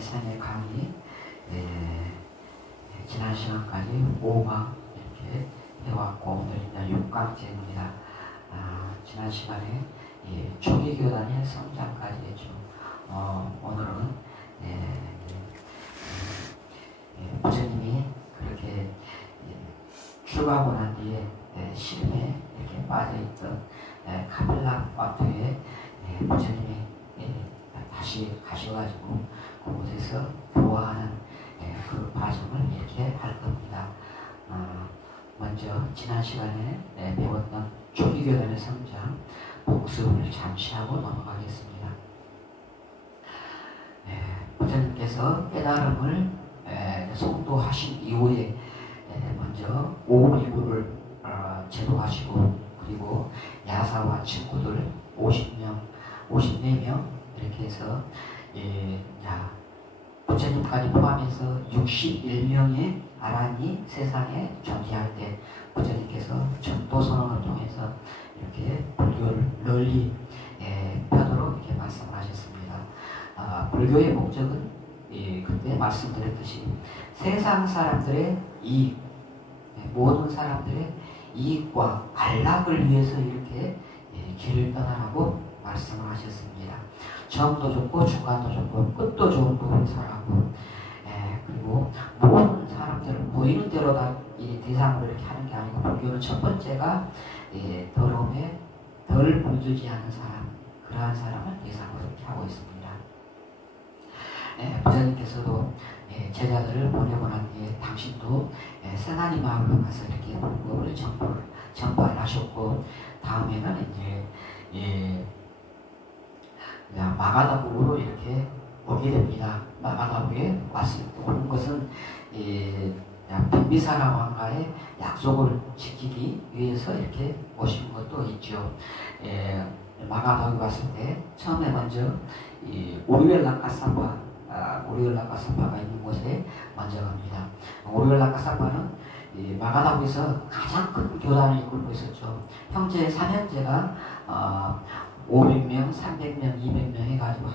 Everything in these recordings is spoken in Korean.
메시안의 강의, 지난 시간까지 5강 이렇게 해왔고, 오늘 이제 6강째입니다. 지난 시간에 초기 교단의 성장까지 했죠. 오늘은 부처님이 그렇게 출가하고 난 뒤에 시름에 이렇게 빠져있던 카필라 와토에 부처님이 다시 가셔가지고 그곳에서 교화하는 그 과정을 이렇게 할 겁니다. 먼저 지난 시간에 배웠던 초기교단의 성장 복습을 잠시 하고 넘어가겠습니다. 부처님께서 깨달음을 송도하신 이후에 먼저 오미구를 제도하시고, 그리고 야사와 친구들 54명 이렇게 해서 부처님까지 포함해서 61명의 아란이 세상에 존재할 때 부처님께서 전도선언을 통해서 이렇게 불교를 널리 펴도록 이렇게 말씀을 하셨습니다. 불교의 목적은 그때 말씀드렸듯이 세상 사람들의 이익, 모든 사람들의 이익과 안락을 위해서 이렇게 길을 떠나라고 말씀을 하셨습니다. 처음도 좋고 중간도 좋고 끝도 좋은 부분을 살아가고, 그리고 모든 사람들을 보이는 대로 다 이 대상으로 이렇게 하는 게 아니고, 불교는 첫 번째가 더러움에 덜 물들지 않은 사람, 그러한 사람을 대상으로 이렇게 하고 있습니다. 부처님께서도 제자들을 보내고 난 뒤에 당신도 세나니 마을로 가서 이렇게 불법을 전파를 하셨고, 다음에는 이제 마가다국으로 이렇게 오게 됩니다. 마가다국에 오는 것은 빈비사라 왕과의 약속을 지키기 위해서 이렇게 오신 것도 있죠. 마가다국에 왔을 때 처음에 먼저 오리웰라카사파, 오리웰라카사파가 있는 곳에 먼저 갑니다. 오리웰라카사파는 마가다국에서 가장 큰 교단을 이끌고 있었죠. 형제 3형제가 500명, 300명, 200명 해가지고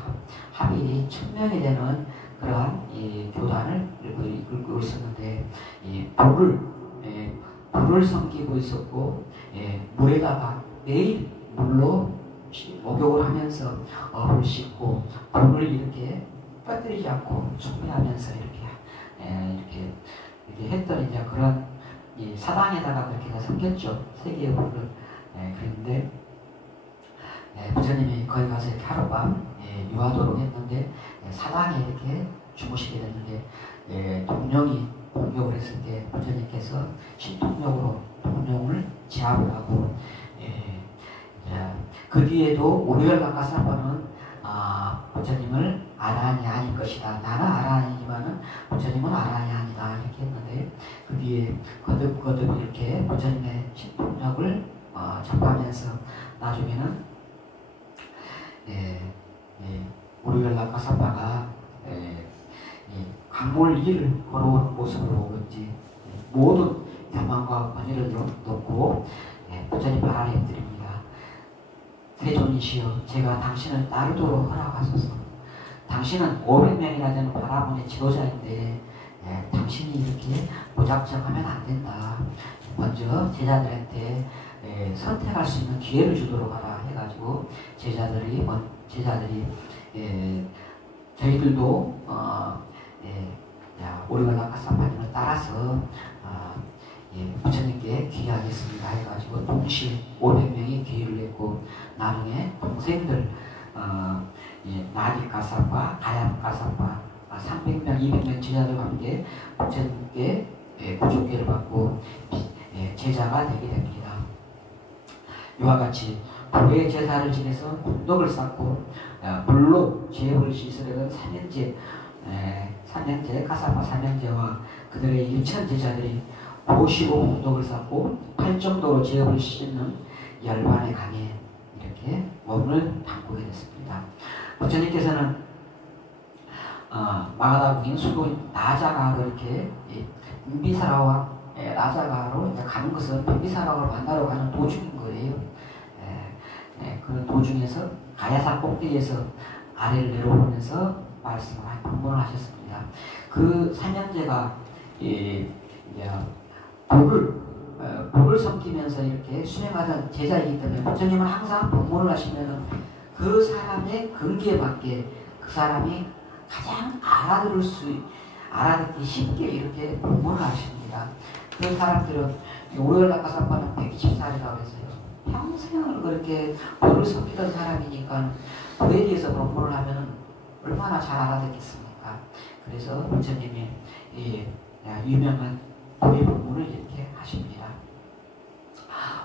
합이 1000명이 되는 그러한 교단을 이끌고 있었는데, 불을 섬기고 있었고, 물에다가 매일 물로 목욕을 하면서 얼을 씻고, 불을 이렇게 꺼뜨리지 않고 소비하면서 이렇게 했던 이제 그런 사당에다가 그렇게 섬겼죠. 세계의 불을. 그런데 부처님이 거기 가서 이렇게 하룻밤 유하도록 했는데, 사당에 이렇게 주무시게 됐는데, 동룡이 공격을 했을 때 부처님께서 신통력으로 동룡을 제압을 하고, 그 뒤에도 오리웰라카사파는 부처님을 아라한이 아닐 것이다. 나는 아라한이지만은 부처님은 아라한이 아니다. 이렇게 했는데, 그 뒤에 거듭 이렇게 부처님의 신통력을 접하면서 나중에는 오리웰라카사파가 강물 위를 걸어오는 모습을 보건지 모든 교만과 권위를 놓고 부처님 발안에 드립니다. 세존이시여, 제가 당신을 따르도록 허락하소서. 당신은 500명이나 되는 바라문의 지도자인데 당신이 이렇게 무작정하면 안 된다. 먼저 제자들한테 선택할 수 있는 기회를 주도록 하라 해가지고 제자들이 저희들도 오리웰라카사파님을 따라서 부처님께 기회하겠습니다 해가지고 동시에 500명이 기회를 냈고, 나중에 동생들 나디카사파, 가야카사파 300명, 200명 제자들과 함께 부처님께 구족계를 받고 제자가 되게 됩니다. 이와 같이 불의 제사를 지내서 공덕을 쌓고 불로 죄업을 씻으려던 삼형제 카사파 삼형제와 그들의 일천 제자들이 55공덕을 쌓고 8정도로 죄업을 씻는 열반의 강에 이렇게 몸을 담그게 됐습니다. 부처님께서는 마가다국인 수도인 나자가로 이렇게 빈비사라와 나자가로 가는 것은 빈비사라를 만나러 가는 도중인 거예요. 그 도중에서 가야산 꼭대기에서 아래를 내려오면서 말씀을 방문을 하셨습니다. 그 삼형제가 불을 섬기면서 이렇게 수행하던 제자이기 때문에 부처님은 항상 방문을 하시면은 그 사람의 근기에 맞게 그 사람이 가장 알아듣기 쉽게 이렇게 방문을 하십니다. 그 사람들은 오열락가사빠는 120살이라고 했어요. 평생을 그렇게 불을 섬기던 사람이니까 그에 대해서 방문을 하면은 얼마나 잘 알아듣겠습니까? 그래서 부처님이 유명한 불의 방문을 이렇게 하십니다.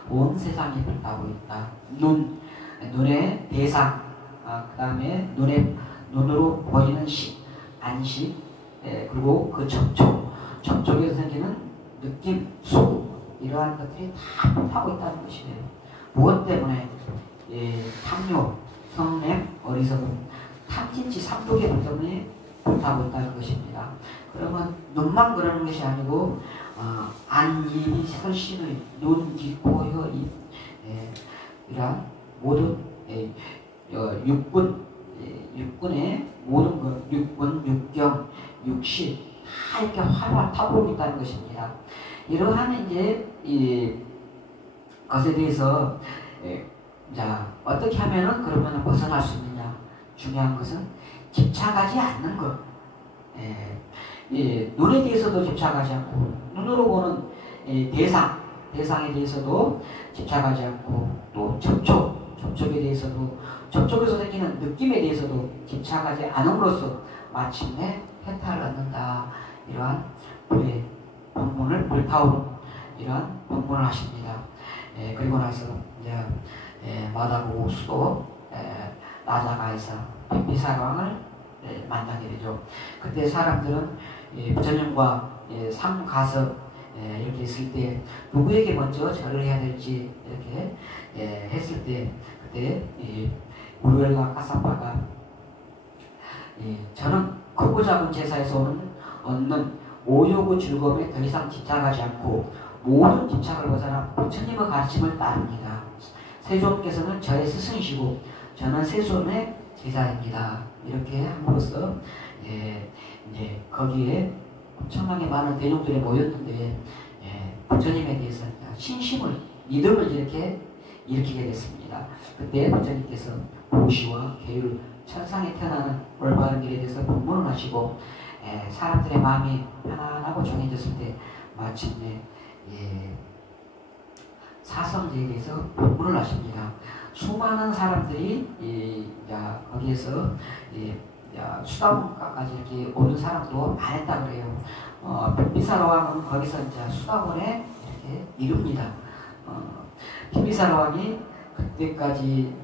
온 세상이 불타고 있다. 눈의 대상, 그 다음에 눈으로 보이는 안식, 그리고 그 접촉에서 생기는 느낌, 수, 이러한 것들이 다 불타고 있다는 것이에요. 무엇 때문에? 탐욕, 성냄, 어리석음, 탐진치, 삼독의 불 때문에 불타고 있다는 것입니다. 그러면 눈만 그러는 것이 아니고 안, 입, 설신의 눈, 귀, 코, 혀, 입, 이러한 모든 육군의 모든 것, 육군, 육경, 육식 다 이렇게 활활 타오르고 있다는 것입니다. 이러한 이 것에 대해서 자, 어떻게 하면은 그러면 벗어날 수 있느냐? 중요한 것은 집착하지 않는 것. 눈에 대해서도 집착하지 않고, 눈으로 보는 대상에 대해서도 집착하지 않고, 또 접촉에 대해서도, 접촉에서 생기는 느낌에 대해서도 집착하지 않음으로써 마침내 해탈을 얻는다. 이러한 불의 방문을 불타오른 이러한 방문을 하십니다. 그리고 나서 이제 마다고 수도 나자가에서 빅비사왕을 만나게 되죠. 그때 사람들은 부처님과 삼가섭 이렇게 있을 때 누구에게 먼저 절을 해야 될지 이렇게 했을 때 그때 우르엘라 까사파가 저는 크고 작은 제사에서 얻는 오욕의 즐거움에 더 이상 집착하지 않고 모든 집착을 벗어나 부처님의 가르침을 따릅니다. 세존께서는 저의 스승이시고 저는 세존의 제자입니다. 이렇게 함으로써 이제 거기에 엄청나게 많은 대중들이 모였는데 부처님에 대해서 신심을 믿음을 이렇게 일으키게 됐습니다. 그때 부처님께서 보시와 계율 천상에 태어나는 올바른 길에 대해서 법문을 하시고 사람들의 마음이 편안하고 정해졌을 때 마침내 사성제에 대해서 법문을 하십니다. 수많은 사람들이 거기에서 수다문까지 이렇게 오는 사람도 많았다고 그래요. 빅비사라 왕은 거기서 이제 수다문에 이렇게 이릅니다. 빅비사라 왕이 그때까지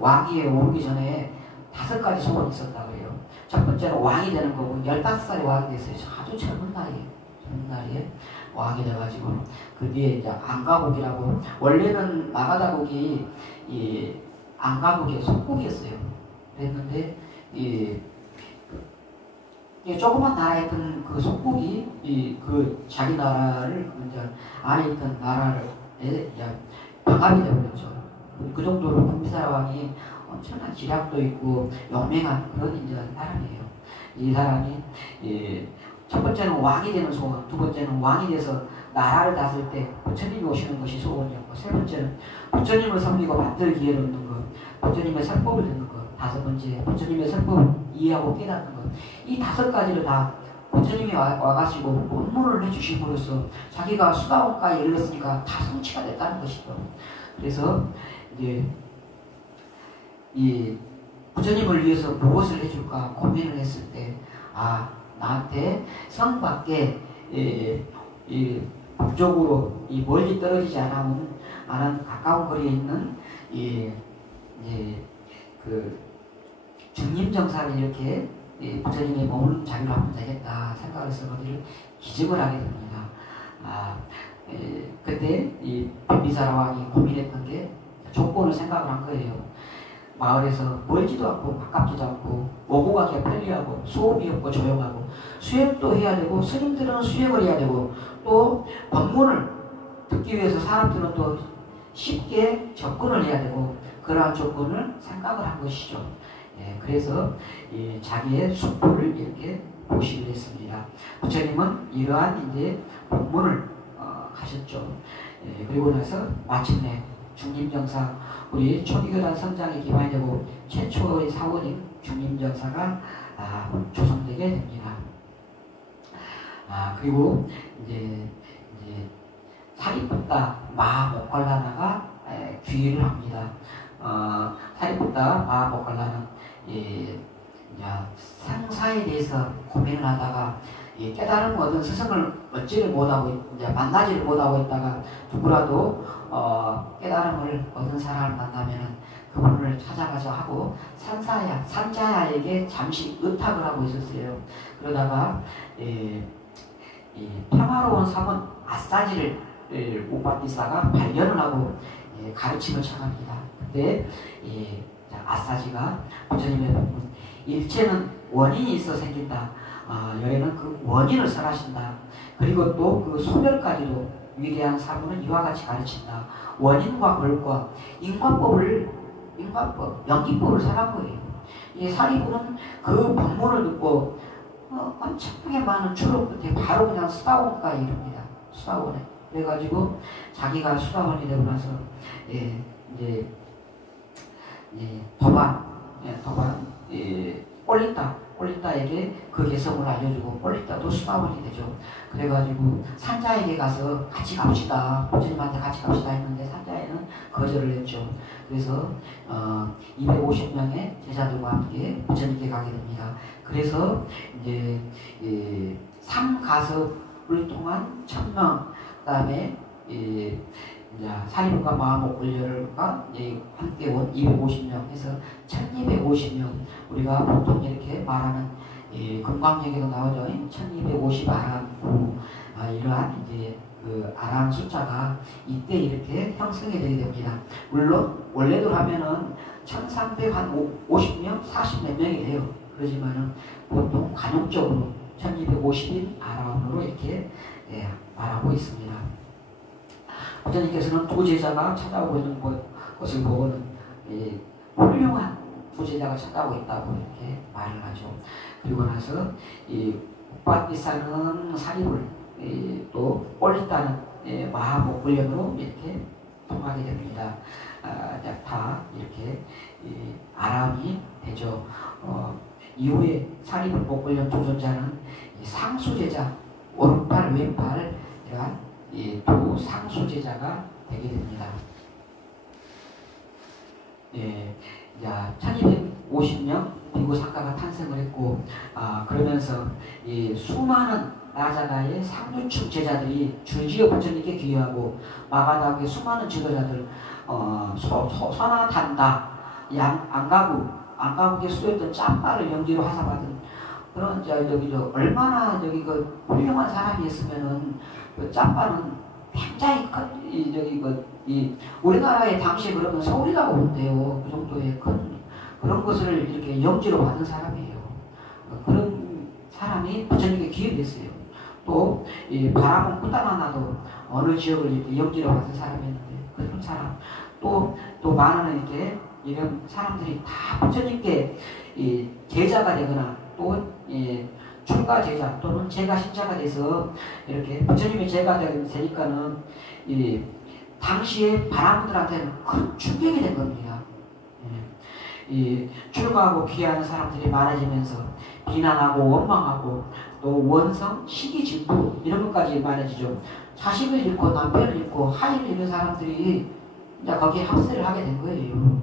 왕위에 오르기 전에 5가지 소원이 있었다고 해요. 첫 번째는 왕이 되는 거고 15살에 왕이 됐어요. 아주 젊은 나이에 왕이 돼가지고 그 뒤에 이제 안가국이라고 원래는 마가다국이 안가국의 속국이었어요. 그랬는데 조그만 나라였던 그 속국이 그 자기 나라를 먼저 안에 있던 나라를 방합이 되어버렸죠. 그 정도로 빅비사라 왕이 엄청난 지략도 있고 용맹한 그런 이제 사람이에요. 이 사람이 첫 번째는 왕이 되는 소원, 두 번째는 왕이 돼서 나라를 다스릴 때 부처님이 오시는 것이 소원이었고, 세 번째는 부처님을 섬기고 받들 기회를 얻는 것, 부처님의 설법을 듣는 것, 다섯 번째 부처님의 설법을 이해하고 깨닫는 것. 이 5가지를 다 부처님이 와가지고 법문을 해주심으로써 자기가 수다원가에 이르렀으니까 다 성취가 됐다는 것이죠. 그래서 이제 이 부처님을 위해서 무엇을 해줄까 고민을 했을 때 나한테 성 밖에 북쪽으로 멀리 떨어지지 않은 가까운 거리에 있는 그 중림정사를 이렇게 부처님이 머무는 자리로 하면 되겠다 생각을 해서 거기를 기증을 하게 됩니다. 그때 이 빅비사라 왕이 고민했던 게 조건을 생각을 한 거예요. 마을에서 멀지도 않고 가깝지도 않고 오고 가기가 편리하고 수업이 없고 조용하고 수행도 해야 되고 스님들은 수행을 해야 되고 또 법문을 듣기 위해서 사람들은 또 쉽게 접근을 해야 되고 그러한 조건을 생각을 한 것이죠. 그래서 자기의 숙부를 이렇게 모시기로 했습니다. 부처님은 이러한 이제 법문을 하셨죠. 그리고 나서 마침내 중림정사, 우리 초기교단 성장에 기반이 되고 최초의 사원인 중림정사가 조성되게 됩니다. 그리고 이제 사리푸타 마하모칼라나가 귀의를 합니다. 사리푸타 마하모칼라는 상사에 대해서 고민을 하다가 깨달음 얻은 스승을 얻지를 못하고 이제 만나지를 못하고 있다가 누구라도 깨달음을 얻은 사람을 만나면은 그분을 찾아가자 하고 산자야에게 잠시 의탁을 하고 있었어요. 그러다가 평화로운 사원 아싸지를 우파티사가 발견을 하고 가르침을 쳐갑니다. 그때 아싸지가 부처님의 일체는 원인이 있어 생긴다. 여기는 그 원인을 설하신다. 그리고 또 그 소멸까지도 위대한 사부는 이와 같이 가르친다. 원인과 벌과 인과법, 연기법을 설한 거예요. 이 사리부는 그 법문을 듣고 엄청나게 많은 추론 끝에 바로 그냥 수다원가 이릅니다. 수다원에. 그래가지고 자기가 수다원이 되고 나서 이제 도반 꼴리따에게 그 개성을 알려주고 꼴리따도 수다원이 되죠. 그래가지고 산자에게 가서 같이 갑시다. 부처님한테 같이 갑시다 했는데 산자에는 거절을 했죠. 그래서 250명의 제자들과 함께 부처님께 가게 됩니다. 그래서 이제 3가섭을 통한 1000명, 그 다음에 사리부가 마하모콜려가 함께 온 250명 해서 1250명, 우리가 보통 이렇게 말하는 금강경에도 나오죠. 1250 아람, 이러한 이제 그 아람 숫자가 이때 이렇게 형성이 되게 됩니다. 물론 원래도 하면은 1350명, 40몇 명이 돼요. 그러지만은 보통 관용적으로 1250인 아람으로 이렇게 말하고 있습니다. 부처님께서는 두 제자가 찾아오고 있는 것을 보고는 훌륭한 두 제자가 찾아오고 있다고 이렇게 말을 하죠. 그리고 나서 우파티사는 사립을 또 꼴리따는 마하모kul련으로 이렇게 통하게 됩니다. 다 이렇게 아람이 되죠. 이후에 사립을 목걸련 조존자는 상수제자, 오른팔 왼팔 이러한 두 상수제자가 되게 됩니다. 1250명 비구사카가 탄생을 했고, 그러면서 수많은 나자가의 상류층 제자들이 줄지어 부처님께 귀의하고, 마가다의 수많은 지도자들, 선화단다, 안가국에 쓰였던 짬바를 영지로 하사받은 그런 얼마나 그 훌륭한 사람이었으면은 그 짬바는 굉장히 우리나라의 당시에 그러면 서울이라고 보면 돼요. 그 정도의 그런 것을 이렇게 영지로 받은 사람이에요. 그런 사람이 부처님께 기획했어요. 또 바라본 쿠타나나도 어느 지역을 이렇게 영지로 받은 사람이었는데 그런 사람 또 많은 이렇게 이런 사람들이 다 부처님께 제자가 되거나 또 출가 제자 또는 제가 신자가 돼서 이렇게 부처님의 제가 되니까는 당시에 바라본들한테는 큰 충격이 된 겁니다. 출가하고 귀하는 사람들이 많아지면서 비난하고 원망하고 또 원성, 시기, 진부 이런 것까지 많아지죠. 자식을 잃고 남편을 잃고 하인을 잃는 사람들이 이제 거기에 합세를 하게 된 거예요.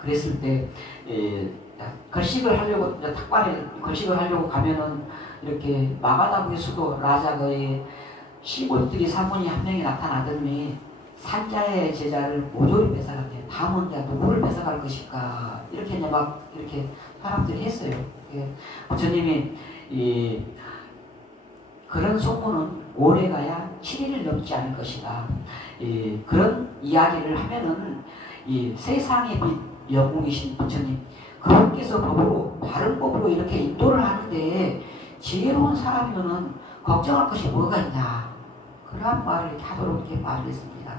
그랬을 때 걸식을 하려고 탁발에 걸식을 하려고 가면은 이렇게 마가다부의 수도 라자거의 시골들이 사모니 한 명이 나타나더니 산자의 제자를 모조리 뺏어갔대요. 다음은 누구를 뺏어갈 것일까 이렇게 막 이렇게 사람들이 했어요. 부처님이 그런 소문은 오래가야 7일을 넘지 않을 것이다. 그런 이야기를 하면은 세상의 빛 영웅이신 부처님 그분께서 법으로 바른 법으로 이렇게 인도를 하는데 지혜로운 사람이면은 걱정할 것이 뭐가 있냐 그러한 말을 이렇게 하도록 이렇게 말을 했습니다.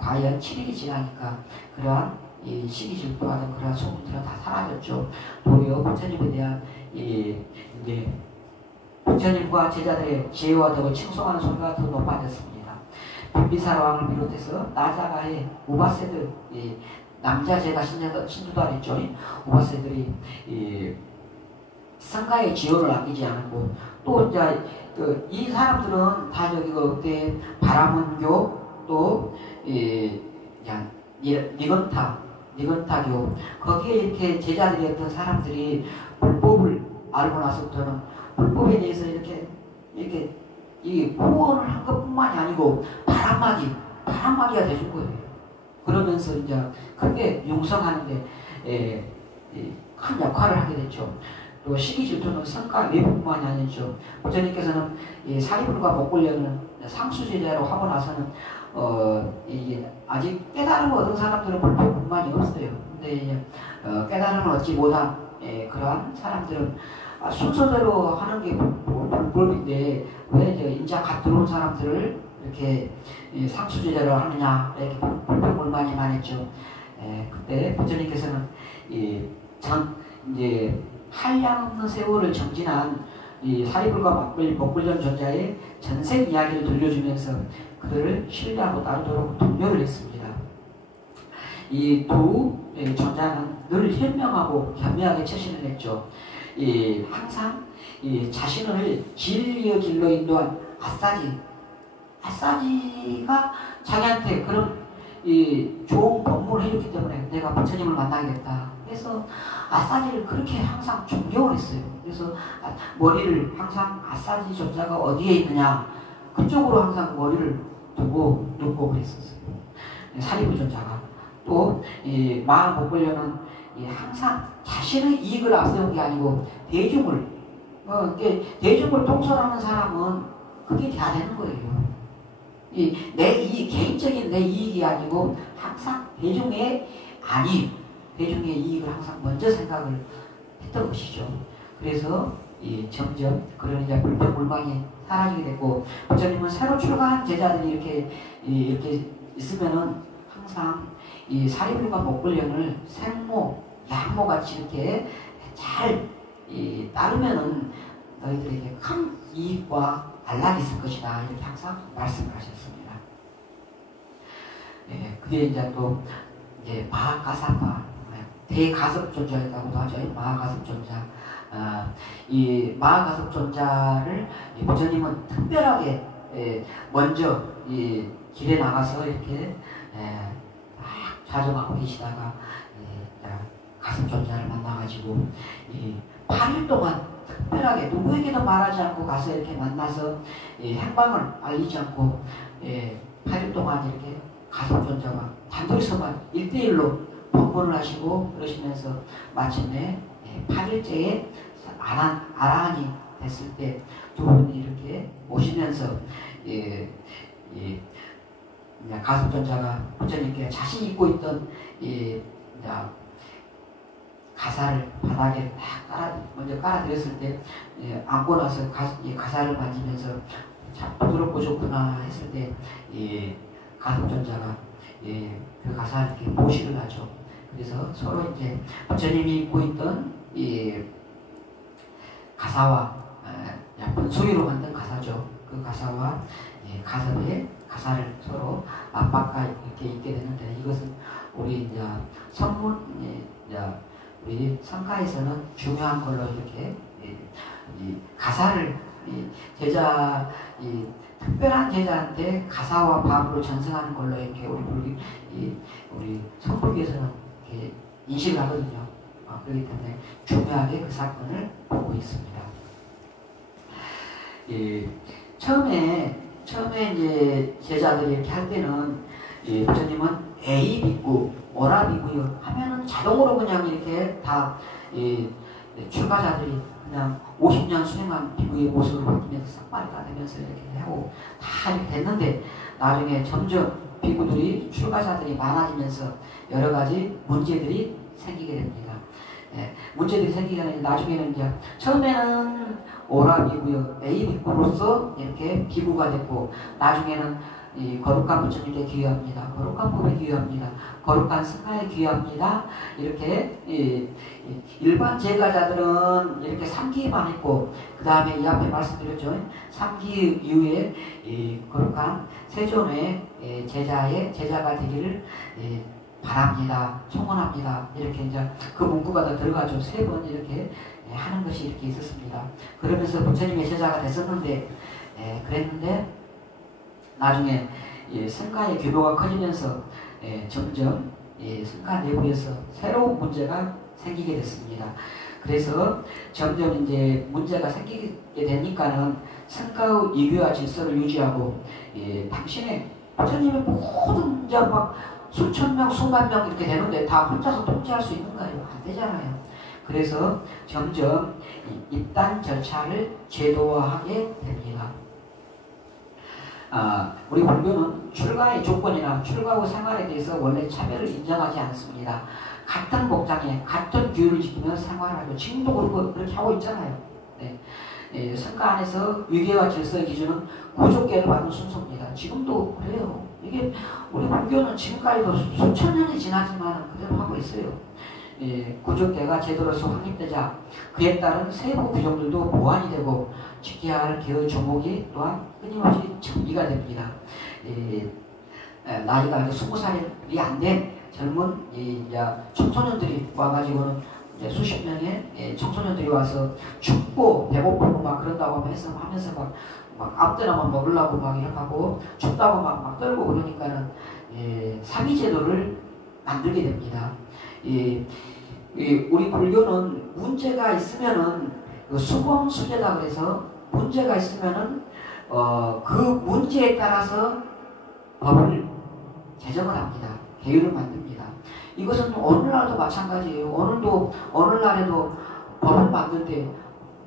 과연 7일이 지나니까 그러한 이 시기 질투하는 그런 소문들은 다 사라졌죠. 도리어 부처님에 대한 이제 부처님과 제자들의 지혜와 덕을 칭송하는 소리가 더 높아졌습니다. 빈비사라 왕을 비롯해서 나자가의 우바세들, 남자 제가 신주도 있죠. 우바세들이 성가의 지원을 아끼지 않고, 또 이제 이 사람들은 다 저기 그때 바라문교, 또 니건타교, 거기에 이렇게 제자들이었던 사람들이 불법을 알고 나서부터는 불법에 대해서 이렇게 이 후원을 한 것뿐만이 아니고 바람막이가 돼준 거예요. 그러면서 이제 크게 융성하는데 큰 역할을 하게 됐죠. 또 시기질투는 성과 외부뿐만이 아니죠. 부처님께서는 사리불과 목걸려는 상수제자로 하고 나서는 이게 아직 깨달음을 얻은 사람들은 불법뿐만이 없어요. 근데 이제 깨달음을 얻지 못한 그러한 사람들은 순서대로 하는 게 불법인데 왜 이제 인자 갓 들어온 사람들을 이렇게 상수제자로 하느냐, 이렇게 불법불만이 많았죠. 그때 부처님께서는 이제 한량없는 세월을 정진한 이 사리불과 목불전 존자의 전생 이야기를 들려주면서 그들을 신뢰하고 따르도록 독려를 했습니다. 이 두 존자는 늘 현명하고 현명하게 처신을 했죠. 항상 자신을 진리의 길로 인도한 아싸지가 자기한테 그런 좋은 법문을 해줬기 때문에 내가 부처님을 만나겠다. 그래서 아싸지를 그렇게 항상 존경을 했어요. 그래서 머리를 항상 아싸지 존자가 어디에 있느냐 그쪽으로 항상 머리를 두고 눕고 그랬었어요. 사리부 존자가 또 마음 못 걸려는 항상 자신의 이익을 앞세운 게 아니고 대중을 통솔하는 사람은 그게 돼야 되는 거예요. 개인적인 내 이익이 아니고 항상 대중의 이익을 항상 먼저 생각을 했던 것이죠. 그래서 점점 그런 이제 불평불만이 사라지게 됐고, 부처님은 새로 출가한 제자들이 이렇게 있으면은 항상 이 사리불과 목불령을 생모, 양모같이 이렇게 잘 따르면은 너희들에게 큰 이익과 안락이 있을 것이다. 이렇게 항상 말씀을 하셨습니다. 그게 이제 또 마하가사파, 대가섭존자라고도 하죠. 마하가섭존자. 이 마하가섭존자를 부처님은 특별하게 먼저 길에 나가서 이렇게 자정하고 계시다가 가섭존자를 만나가지고 8일 동안 특별하게 누구에게도 말하지 않고 가서 이렇게 만나서 행방을 알리지 않고 8일 동안 이렇게 가섭존자와 단둘이서만 1대1로 법문을 하시고 그러시면서 마침내 8일째에 아라한이 됐을 때 두 분이 이렇게 오시면서 가섭존자가 부처님께 자신 있고 있던 가사를 바닥에 먼저 깔아드렸을 때 안고 나서 가사를 만지면서 참 부드럽고 좋구나 했을 때 가섭존자가 그 가사를 이렇게 모시를 하죠. 그래서 서로 이제 부처님이 입고 있던 가사와 분수기로 만든 가사죠. 그 가사와 가섭의 가사를 서로 맞바꿔 이렇게 입게 되는데, 이것은 우리 이제 선문 우리 성가에서는 중요한 걸로 이렇게 가사를 특별한 제자한테 가사와 밥으로 전승하는 걸로 이렇게 우리 성불교에서는 이렇게 인식을 하거든요. 그렇기 때문에 중요하게 그 사건을 보고 있습니다. 처음에 이제 제자들이 이렇게 할 때는 부처님은 A 빅구, 오라 빅구요 하면은 자동으로 그냥 이렇게 다 출가자들이 그냥 50년 수행한 빅구의 모습으로 바뀌면서 싹발이가 되면서 이렇게 하고 다 이렇게 됐는데, 나중에 점점 빅구들이 출가자들이 많아지면서 여러 가지 문제들이 생기게 됩니다. 문제들이 생기게 되면 나중에는 이제 처음에는 오라 비구요 A 빅구로서 이렇게 비구가 됐고, 나중에는 이 거룩한 부처님께 기여합니다. 거룩한 법에 기여합니다. 거룩한 승가에 기여합니다. 이렇게 일반 제가자들은 이렇게 3기만 했고, 그 다음에 이 앞에 말씀드렸죠. 3기 이후에 거룩한 세존의 제자가 되기를 바랍니다. 청원합니다. 이렇게 이제 그 문구가 더 들어가죠. 3번 이렇게 하는 것이 이렇게 있었습니다. 그러면서 부처님의 제자가 됐었는데, 그랬는데 나중에 승가의 규모가 커지면서 점점 승가 내부에서 새로운 문제가 생기게 됐습니다. 그래서 점점 이제 문제가 생기게 되니까는 승가의 이교와 질서를 유지하고, 당신의 부처님의 모든 이제 막 수천 명, 수만 명 이렇게 되는데 다 혼자서 통제할 수 있는가요? 안 되잖아요. 그래서 점점 입단 절차를 제도화하게 됩니다. 우리 불교는 출가의 조건이나 출가 후 생활에 대해서 원래 차별을 인정하지 않습니다. 같은 복장에 같은 규율을 지키며 생활하고 지금도 그렇게 하고 있잖아요. 네. 성가 안에서 위계와 질서의 기준은 구족계를 받은 순서입니다. 지금도 그래요. 이게 우리 불교는 지금까지도 수천 년이 지나지만 그대로 하고 있어요. 구족계가 제도로서 확립되자 그에 따른 세부 규정들도 보완이 되고 지켜야 할 개의 조목이 또한 끊임없이 정비가 됩니다. 나이가 20살이 안 된 젊은 이제 청소년들이 와가지고는 이제 수십 명의 청소년들이 와서 춥고 배고프고 막 그런다고 하면서 막 앞대나만 먹으려고 막 이렇게 하고 춥다고 막 떨고 그러니까는 사기제도를 만들게 됩니다. 우리 불교는 문제가 있으면은 수범수제다 그래서 문제가 있으면은 그 문제에 따라서 법을 제정을 합니다. 계율을 만듭니다. 이것은 오늘날도 마찬가지예요. 오늘날에도 법을 만들 때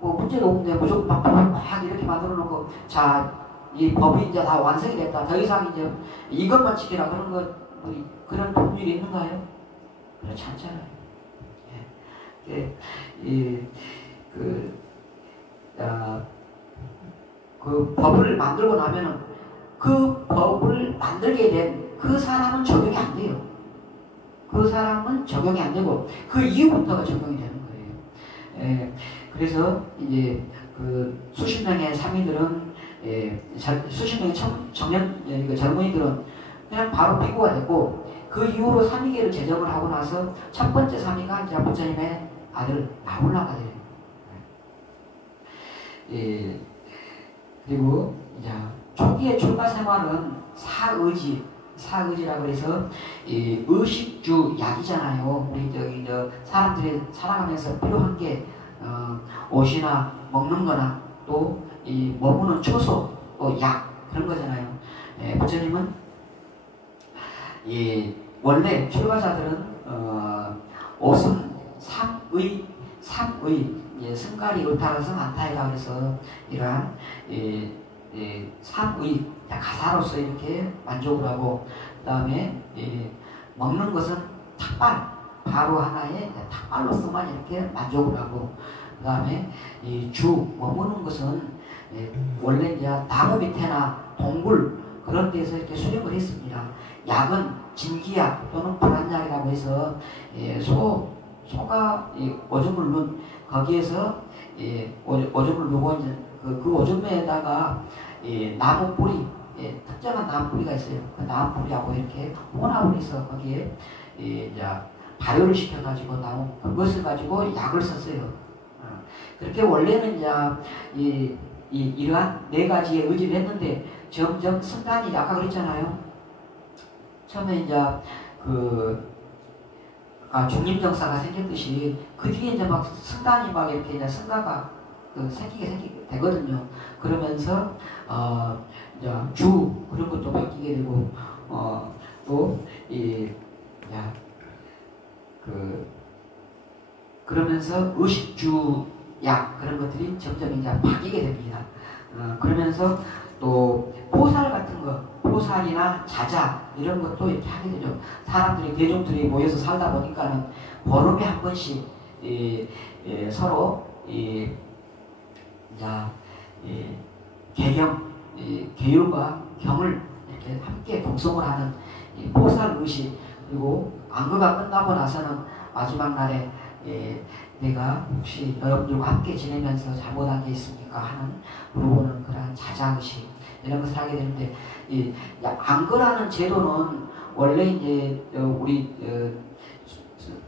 뭐 문제가 없는데 무조건 막 법을 막 이렇게 만들어 놓고 자, 이 법이 이제 다 완성이 됐다. 더 이상 이제 이것만 지키라 그런 그런 법률이 있는가요? 그렇지 않잖아요. 그 법을 만들고 나면은 그 법을 만들게 된 그 사람은 적용이 안 돼요. 그 사람은 적용이 안 되고 그 이후부터가 적용이 되는 거예요. 그래서 이제 그 수십 명의 상인들은 수십 명의 젊은이들은 그냥 바로 비구가 됐고 그 이후로 삼위계를 제정을 하고 나서 첫 번째 삼위가 이제 부처님의 아들 나홀라가 돼요. 그리고 이제 초기의 출가 생활은 사의지라고 해서 의식주 약이잖아요. 우리 사람들이 살아가면서 필요한 게 옷이나 먹는 거나 또 머무는 초소, 또 약 그런 거잖아요. 부처님은 원래 출가자들은 옷은 삼의 승가리 을타라서 안타이라 그래서 이러한 삼의 가사로서 이렇게 만족을 하고 그 다음에 먹는 것은 탁발 바로 하나의 탁발로서만 이렇게 만족을 하고 그 다음에 머무는 것은 원래 이제 나무 밑에나 동굴 그런 데서 이렇게 수령을 했습니다. 약은 진기약 또는 불안약이라고 해서 소가 오줌을 누운 거기에서 오줌을 누고 이제 그 오줌에다가 나무 뿌리 특정한 나무 뿌리가 있어요. 그 나무 뿌리하고 이렇게 혼합을 해서 거기에 이제 발효를 시켜가지고 나온 그것을 가지고 약을 썼어요. 그렇게 원래는 이제 이러한 네 가지의 의지를 했는데 점점 승단이 아까 그랬잖아요. 처음에 이제 중림정사가 생겼듯이 그 뒤에 이제 막 승단이 막 이렇게 이제 승가가 생기게 되거든요. 그러면서 이제 주 그런 것도 바뀌게 되고 그러면서 의식주약 그런 것들이 점점 이제 바뀌게 됩니다. 그러면서 또 포살 같은 거, 포살이나 자자 이런 것도 이렇게 하게 되죠. 사람들이 대중들이 모여서 살다 보니까는 보름에 한 번씩 서로 계율과 경을 이렇게 함께 동성을 하는 이 보살 의식, 그리고 안거가 끝나고 나서는 마지막 날에 내가 혹시 여러분들과 함께 지내면서 잘못한 게 있습니까 하는 물어보는 그런 자자의식, 이런 것을 하게 되는데, 이 안거라는 제도는 원래 이제 우리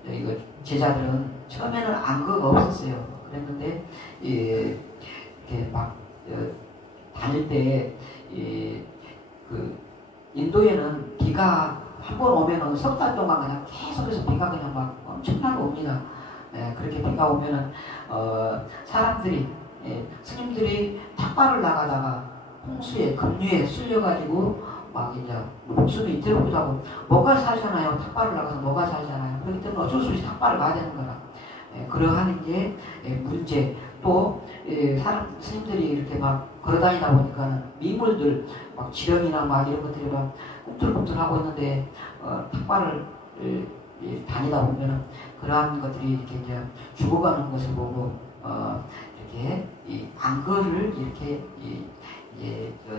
이거 제자들은 처음에는 안거가 없었어요. 그랬는데 이렇게 막 다닐 때 그 인도에는 비가 한 번 오면은 석 달 동안 그냥 계속해서 비가 그냥 막 엄청나게 옵니다. 그렇게 비가 오면은 사람들이 스님들이 탁발을 나가다가 홍수에 급류에 쓸려가지고 막 이제 목숨이 이태롭기도 하고, 뭐가 살잖아요. 탁발을 나가서 뭐가 살잖아요. 그렇기 때문에 어쩔 수 없이 탁발을 가야 되는 거라. 그러한 게 문제. 또 사람 스님들이 이렇게 막 걸어다니다 보니까는 미물들 막 지령이나 막 이런 것들이 막 꿈틀꿈틀 하고 있는데 탁발을 다니다 보면은 그러한 것들이 이렇게 이제 죽어가는 것을 보고 이렇게 이 안거를 이렇게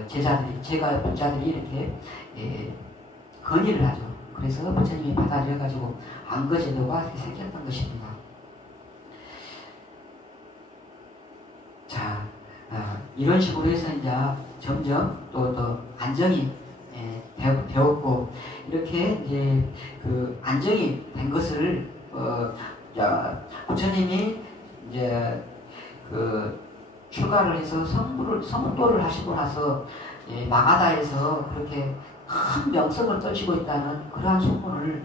제자들이, 제가 부자들이 이렇게 건의를 하죠. 그래서 부처님이 받아들여가지고 안거 제도가 이렇게 생겼던 것입니다. 자, 이런 식으로 해서 이제 점점 또 안정이 되었고, 이렇게 이제 그 안정이 된 것을 부처님이 이제 그 출가를 해서 성도를 하시고 나서 마가다에서 그렇게 큰 명성을 떨치고 있다는 그러한 소문을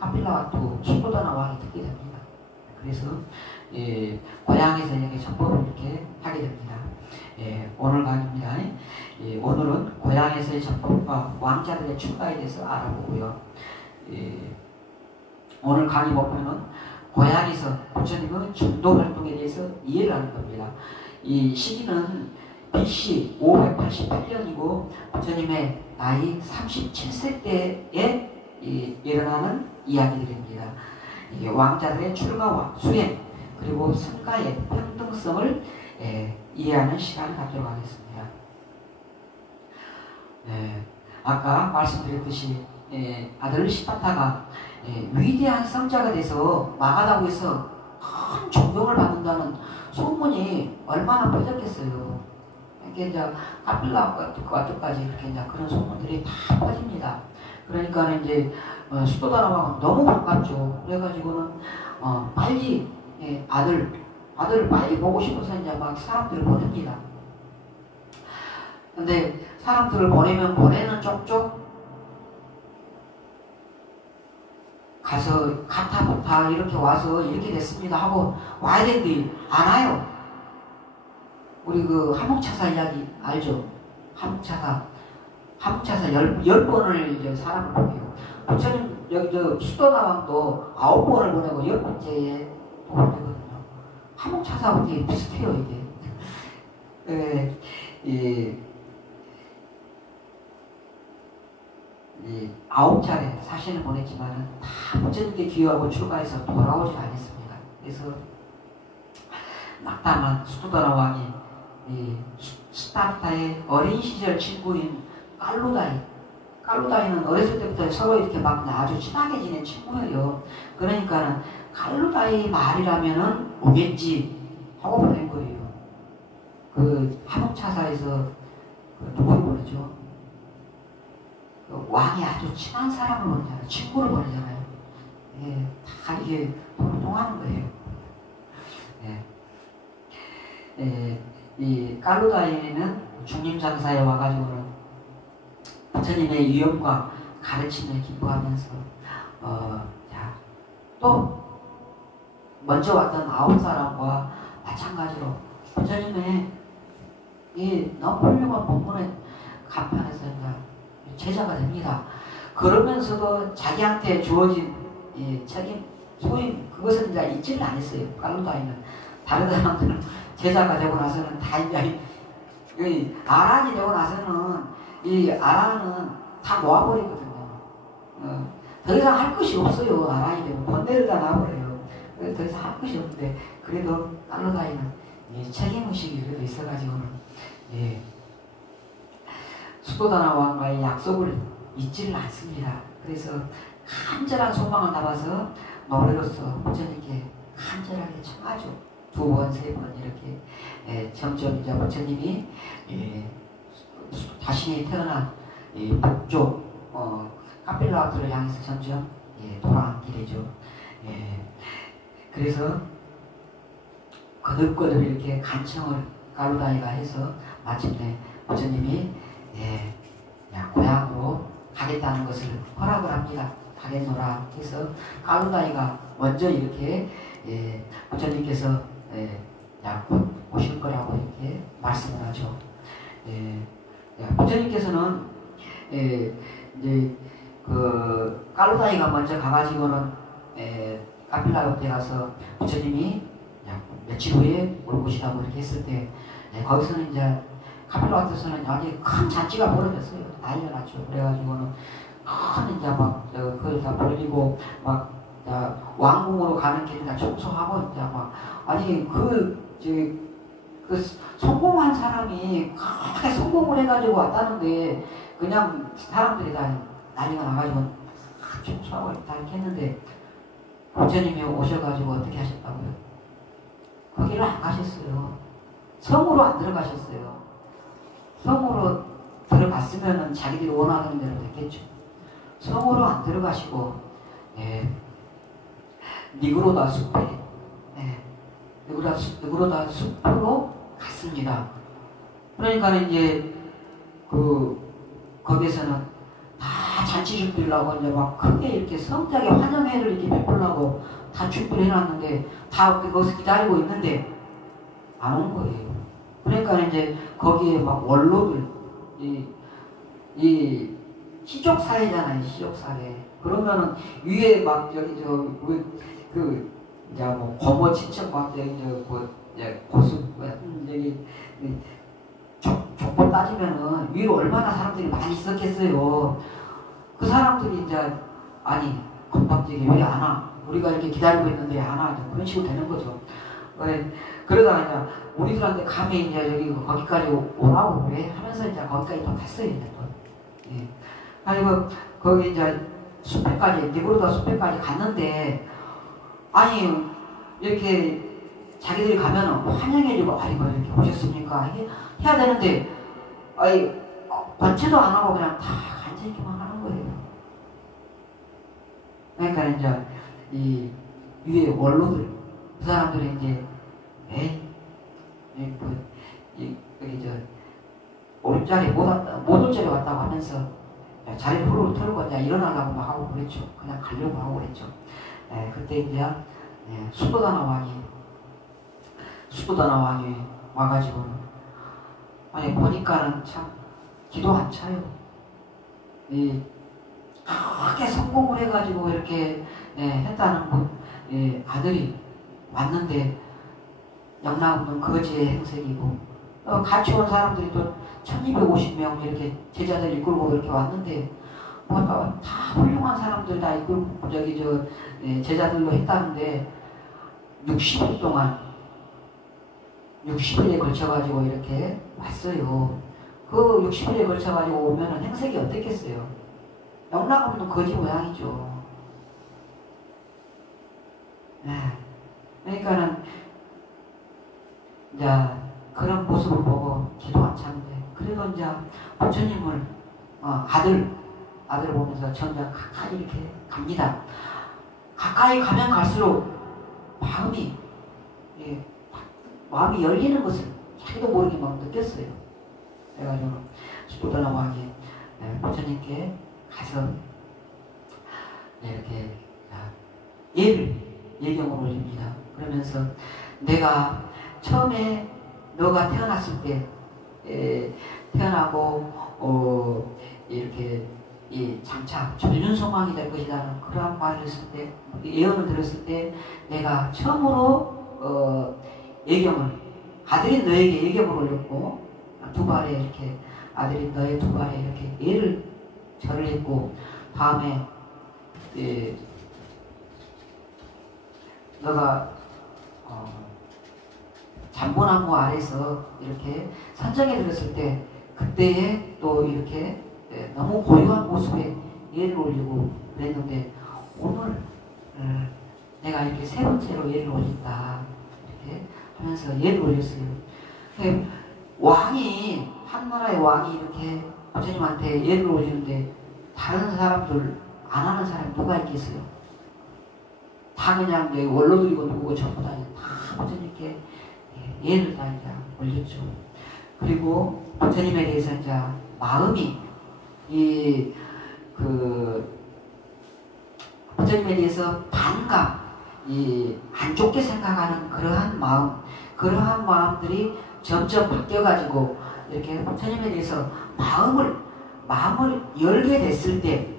카필라와투 수도다나 왕이 듣게 됩니다. 그래서 고향에서 이렇게 전법을 이렇게 하게 됩니다. 오늘 강의입니다. 오늘은 고향에서의 전법과 왕자들의 출가에 대해서 알아보고요. 오늘 강의 목표는 고향에서 부처님의 전도 활동에 대해서 이해를 하는 겁니다. 이 시기는 BC 588년이고 부처님의 나이 37세 때에 일어나는 이야기들입니다. 왕자들의 출가와 수행, 그리고 성가의 평등성을 이해하는 시간을 갖도록 하겠습니다. 아까 말씀드렸듯이 아들 시파타가 위대한 성자가 돼서 마가다구에서 큰 존경을 받는다는 소문이 얼마나 퍼졌겠어요. 이게 이제 카필라와투까지 이렇게 이제 그런 소문들이 다 퍼집니다. 그러니까 이제 수도다나 왕은 너무 반갑죠. 그래가지고는 빨리 아들을 빨리 보고 싶어서 이제 막 사람들을 보냅니다. 근데 사람들을 보내는 쪽쪽 가서 가타부타 이렇게 와서 이렇게 됐습니다 하고 와야 되는데 안 와요. 우리 그 화목차사 이야기 알죠? 화목차사 10번을 이제 사람을 보내고, 부처님 여기 수도나왕도 9번을 보내고 10번째에 또 보내거든요. 화목차사하고 되게 비슷해요 이게. 이 9차례 사신을 보냈지만은 다 부처님께 기여하고 출가해서 돌아오지 않았습니다. 그래서 낙담한 수도다나 왕이 스타르타의 어린 시절 친구인 깔루다이는 어렸을 때부터 서로 이렇게 막 아주 친하게 지낸 친구예요. 그러니까는 깔루다이 말이라면은 오겠지 하고 보낸 거예요. 그 화목차사에서 누구를 보내죠? 왕이 아주 친한 사람을 보내잖아요. 친구를 보내잖아요. 다 이게 통하는 거예요. 이 깔루다이는 중림장사에 와가지고는 부처님의 위엄과 가르침을 기뻐하면서 또 먼저 왔던 9사람과 마찬가지로 부처님의 이 너무 훌륭한 본문의 간판에서 제자가 됩니다. 그러면서도 자기한테 주어진 책임, 소임, 그것은 이제 잊지를 않았어요. 깔루다이는. 다른 사람들은 제자가 되고 나서는 다 이제 아란이 되고 나서는 이 아란은 다 놓아버리거든요. 더 이상 할 것이 없어요. 아란이 되면 번뇌를 다 놔버려요. 더 이상 할 것이 없는데, 그래도 깔루다이는 책임의식이 그래도 있어가지고는 수도다나 왕과의 약속을 잊지를 않습니다. 그래서 간절한 소망을 담아서 노래로서 부처님께 간절하게 청하죠. 2번, 3번 이렇게 점점 이제 부처님이 자신이 태어난 북쪽 카필라와트를 향해서 점점 돌아간 길이죠. 그래서 거듭거듭 이렇게 간청을 가루다이가 해서 마침내 부처님이 고향으로 가겠다는 것을 허락을 합니다. 가겠노라 해서 가루다이가 먼저 이렇게 부처님께서 곧 오실 거라고 이렇게 말씀을 하죠. 부처님께서는 이제 그 가루다이가 먼저 가가지고는 카필라요트에 가서 부처님이 며칠 후에 올 것이라고 이렇게 했을 때 거기서는 이제 카필라요트에서는 아주 큰 잔치가 벌어졌어요. 난리가 났죠. 그래가지고는 큰 이제 막 그걸 다 벌리고 막 왕궁으로 가는 길을 다 청소하고 이제 막 아니 그 성공한 사람이 그렇게 성공을 해가지고 왔다는데 그냥 사람들이 다 난리가 나가지고 청소하고 다 이렇게 했는데 부처님이 오셔가지고 어떻게 하셨다고요? 거기를 안 가셨어요. 성으로 안 들어가셨어요. 성으로 들어갔으면은 자기들이 원하는 대로 됐겠죠. 성으로 안 들어가시고 니그로다 숲에 니그로다 숲으로 갔습니다. 그러니까 이제 거기에서는 다 잔치 준비를 하고 이제 막 크게 이렇게 성작의 환영회를 이렇게 베풀려고 다 준비를 해놨는데 다 거기서 기다리고 있는데 안 온 거예요. 그러니까 이제 거기에 막 원로들 이 시족 사회잖아요. 시족 사회. 그러면은 위에 막 여기 이제 뭐 고모 친척 막 여기 고수 여기 족보 따지면은 위에 얼마나 사람들이 많이 있었겠어요. 그 사람들이 이제 아니 건방지게 왜 안 와? 우리가 이렇게 기다리고 있는데 안 와? 그런 식으로 되는 거죠. 그러다가 이제 우리들한테 감히 이제 여기 거기까지 오라고 왜 하면서 이제 거기까지 또 갔어요. 이제 또. 그리고 거기 이제 숲에까지 니고르다 숲에까지 갔는데 아니 이렇게 자기들이 가면은 환영해주고 아이고 이렇게 오셨습니까? 해야 되는데 아이 번체도 안 하고 그냥 다 간절히만 하는 거예요. 그러니까 이제 이 위에 원로들 그 사람들이 이제 여기 올 자리 못 올 자리 왔다고 하면서 자리를 후루룩 털고 이제 일어나려고 막 하고 그랬죠. 그냥 가려고 하고 그랬죠. 그때 이제 수도다나 왕이 와가지고 아니 보니까는 참 기도 안 차요. 그렇게 성공을 해가지고 이렇게 했다는 아들이 왔는데 영락 없는 거지의 행색이고 같이 온 사람들이 또 1250명 이렇게 제자들 이끌고 이렇게 왔는데 다 훌륭한 사람들 다 이끌고 제자들로 했다는데 60일 동안 60일에 걸쳐가지고 이렇게 왔어요. 그 60일에 걸쳐가지고 오면은 행색이 어떻겠어요? 영락 없는 거지 모양이죠. 그러니까는 이제 그런 모습을 보고 기도 안 차는데 그래도 이제 부처님을 아들 보면서 점점 가까이 이렇게 갑니다. 가까이 가면 갈수록 마음이 열리는 것을 자기도 모르게 막 느꼈어요. 그래가지고 수도다나 왕이 부처님께 가서 이렇게 예경을 올립니다. 그러면서 내가 처음에 너가 태어났을 때 태어나고 이렇게 장차 전륜소망이 될 것이라는 그러한 말을 했을 때 예언을 들었을 때 내가 처음으로 아들이 너에게 예경을 올렸고 두 발에 이렇게 아들이 너의 두 발에 이렇게 절을 했고 다음에 너가 잠보나무 아래서 이렇게 산정에 들었을 때 그때에 또 이렇게 너무 고요한 모습에 예를 올리고 그랬는데 오늘 내가 이렇게 세 번째로 예를 올린다 이렇게 하면서 예를 올렸어요. 왕이 한 나라의 왕이 이렇게 부처님한테 예를 올리는데 다른 사람들 안 하는 사람이 누가 있겠어요? 다 그냥 원로들이고 누구고 전부 다 부처님께 예를 다 이제 올렸죠. 그리고 부처님에 대해서 이제 마음이 부처님에 대해서 반감, 안 좋게 생각하는 그러한 마음들이 점점 바뀌어가지고 이렇게 부처님에 대해서 마음을 열게 됐을 때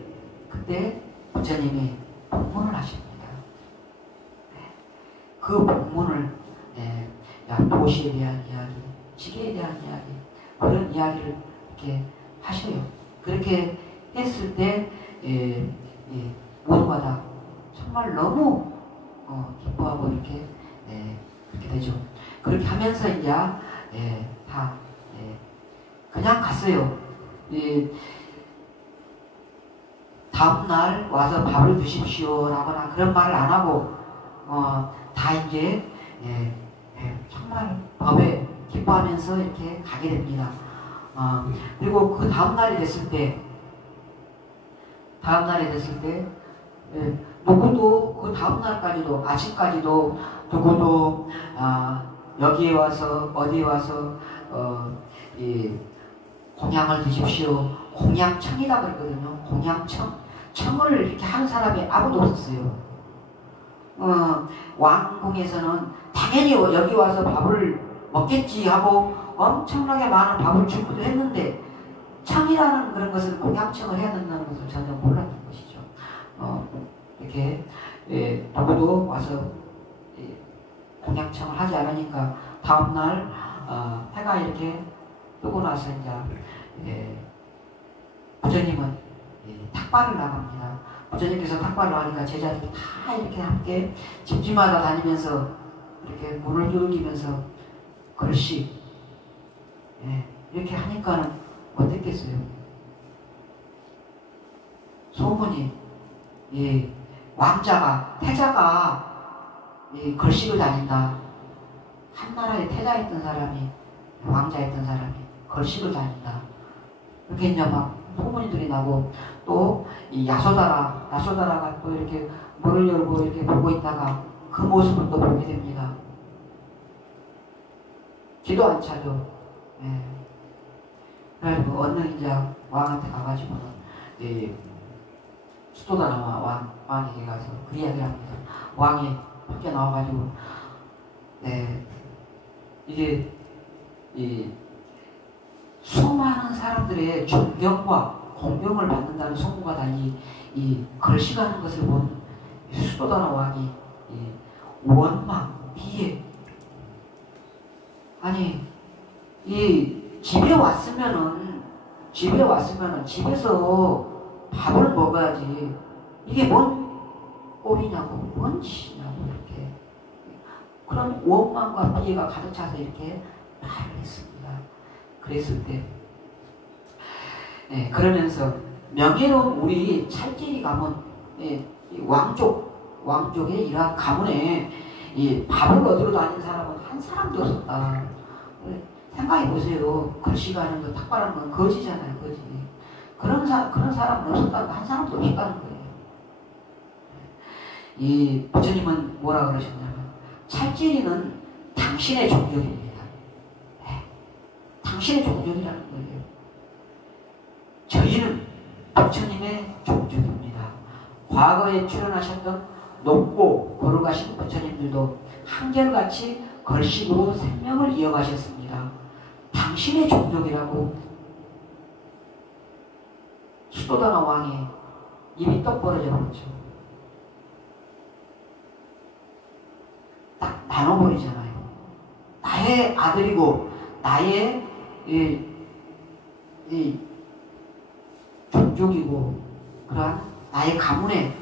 그때 부처님이 법문을 하십니다. 그 법문을 도시에 대한 이야기, 지계에 대한 이야기, 그런 이야기를 이렇게 하셔요. 그렇게 했을 때 모두가 다 정말 너무 기뻐하고 이렇게 그렇게 되죠. 그렇게 하면서 이제 다 그냥 갔어요. 다음날 와서 밥을 드십시오라거나 그런 말을 안 하고 다 이제 정말 법에 기뻐하면서 이렇게 가게 됩니다. 그리고 그 다음날이 됐을 때 누구도 그 다음날까지도 아직까지도 누구도 여기에 와서 어디에 와서 공양을 드십시오. 공양청이라 그러거든요. 공양청. 청을 이렇게 하는 사람이 아무도 없었어요. 왕궁에서는 당연히 여기 와서 밥을 먹겠지 하고 엄청나게 많은 밥을 주기도 했는데 청이라는 그런 것을 공양청을 해야 된다는 것을 전혀 몰랐던 것이죠. 이렇게 누구도 와서 공양청을 하지 않으니까 다음날 해가 이렇게 뜨고 나서 이제 부처님은 탁발을 나갑니다. 부처님께서 탁발을 하니까 제자들이 다 이렇게 함께 집집마다 다니면서 이렇게 문을 두들기면서 글씨 이렇게 하니까는 어땠겠어요? 소문이 태자가 글씨를 다닌다. 한 나라에 태자였던 사람이 왕자였던 사람이 글씨를 다닌다. 이렇게 이제 막 소문이들이 나고 또 이 야소다라가 또 이렇게 문을 열고 이렇게 보고 있다가 그 모습을 또 보게 됩니다. 기도 안 차죠. 그래가지고 어느 이제 왕한테 가가지고는 수도다나 왕에게 가서 그 이야기를 합니다. 왕이 밖에 나와가지고 이게 수많은 사람들의 존경과 공경을 받는다는 소문과 달리 이 걸식하는 것을 본 수도다나 왕이 원망, 비애. 아니 이 집에 왔으면은 집에서 밥을 먹어야지. 이게 뭔 꼴이냐고, 뭔 짓이냐고 이렇게 그런 원망과 비애가 가득 차서 이렇게 말을 했습니다. 그랬을 때 그러면서 명예로운 우리 찰질이 가문 왕족의 이러한 가문에 이 밥을 얻으러 다니는 사람은 한 사람도 없었다. 생각해보세요. 글씨가는 거 탁발하는 건 거지잖아요. 거지. 그런 사람은 없었다는 거 한 사람도 없었다는 거예요. 이 부처님은 뭐라 그러셨냐면 찰질이는 당신의 종족입니다. 당신의 종족이라는 거예요. 저희는 부처님의 종족입니다. 과거에 출연하셨던 높고 거룩하신 부처님들도 한결같이 걸식으로 생명을 이어가셨습니다. 당신의 종족이라고 수도다나 왕이 입이 떡 벌어져 버렸죠. 딱 나눠버리잖아요. 나의 아들이고 나의 이 종족이고 그러한 나의 가문의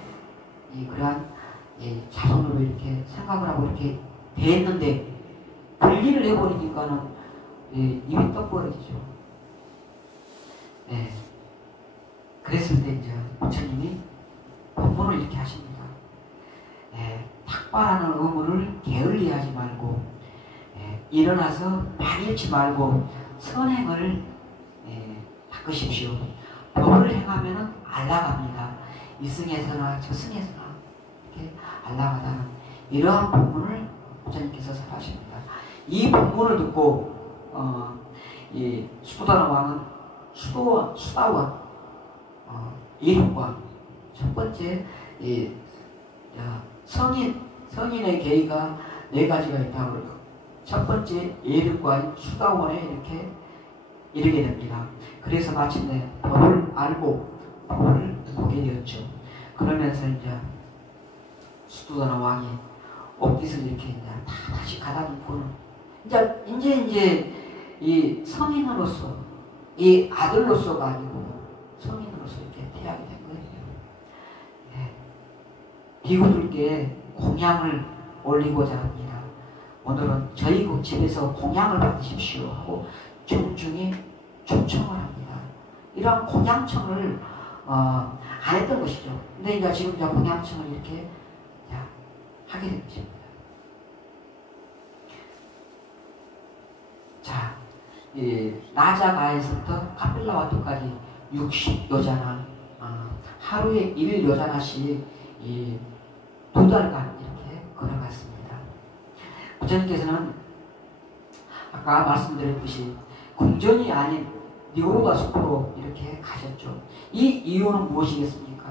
그러한 자손으로 이렇게 생각을 하고 이렇게 대했는데 분리를 해버리니까는 입이 떡 벌어지죠. 예. 그랬을 때 이제 부처님이 법문을 이렇게 하십니다. 예. 탁발하는 의무를 게을리하지 말고, 예. 일어나서 말 잃지 말고 선행을 닦으십시오. 법을 행하면은 안락합니다. 이승에서나 저승에서나 이렇게 안락하다는 이러한 법문을 부처님께서 설하십니다. 이 법문을 듣고 이 수도다나 왕은 수다원 이름과 첫 번째 이 성인의 계의가 네 가지가 있다고 그러고 첫 번째 예륵과 수다원에 이렇게 이르게 됩니다. 그래서 마침내 법을 알고 법을 보게 되었죠. 그러면서 이제 수도다나 왕이 옷깃을 이렇게 이제 다시 가다듬고 이제 이 성인으로서 이 아들로서가 아니고 성인으로서 이렇게 태하게 된 거예요. 예. 비구들께 공양을 올리고자 합니다. 오늘은 저희 집에서 공양을 받으십시오 하고 정중히 초청을 합니다. 이러한 공양청을 안 했던 것이죠. 근데 이제 지금 이제 공양청을 이렇게 하게 된 것입니다. 자, 나자가에서부터 카필라와토까지 60여자나 하루에 1여자나씩 2달간 이렇게 걸어갔습니다. 부처님께서는 아까 말씀드렸듯이 궁전이 아닌 니고로다 숲으로 이렇게 가셨죠. 이 이유는 무엇이겠습니까?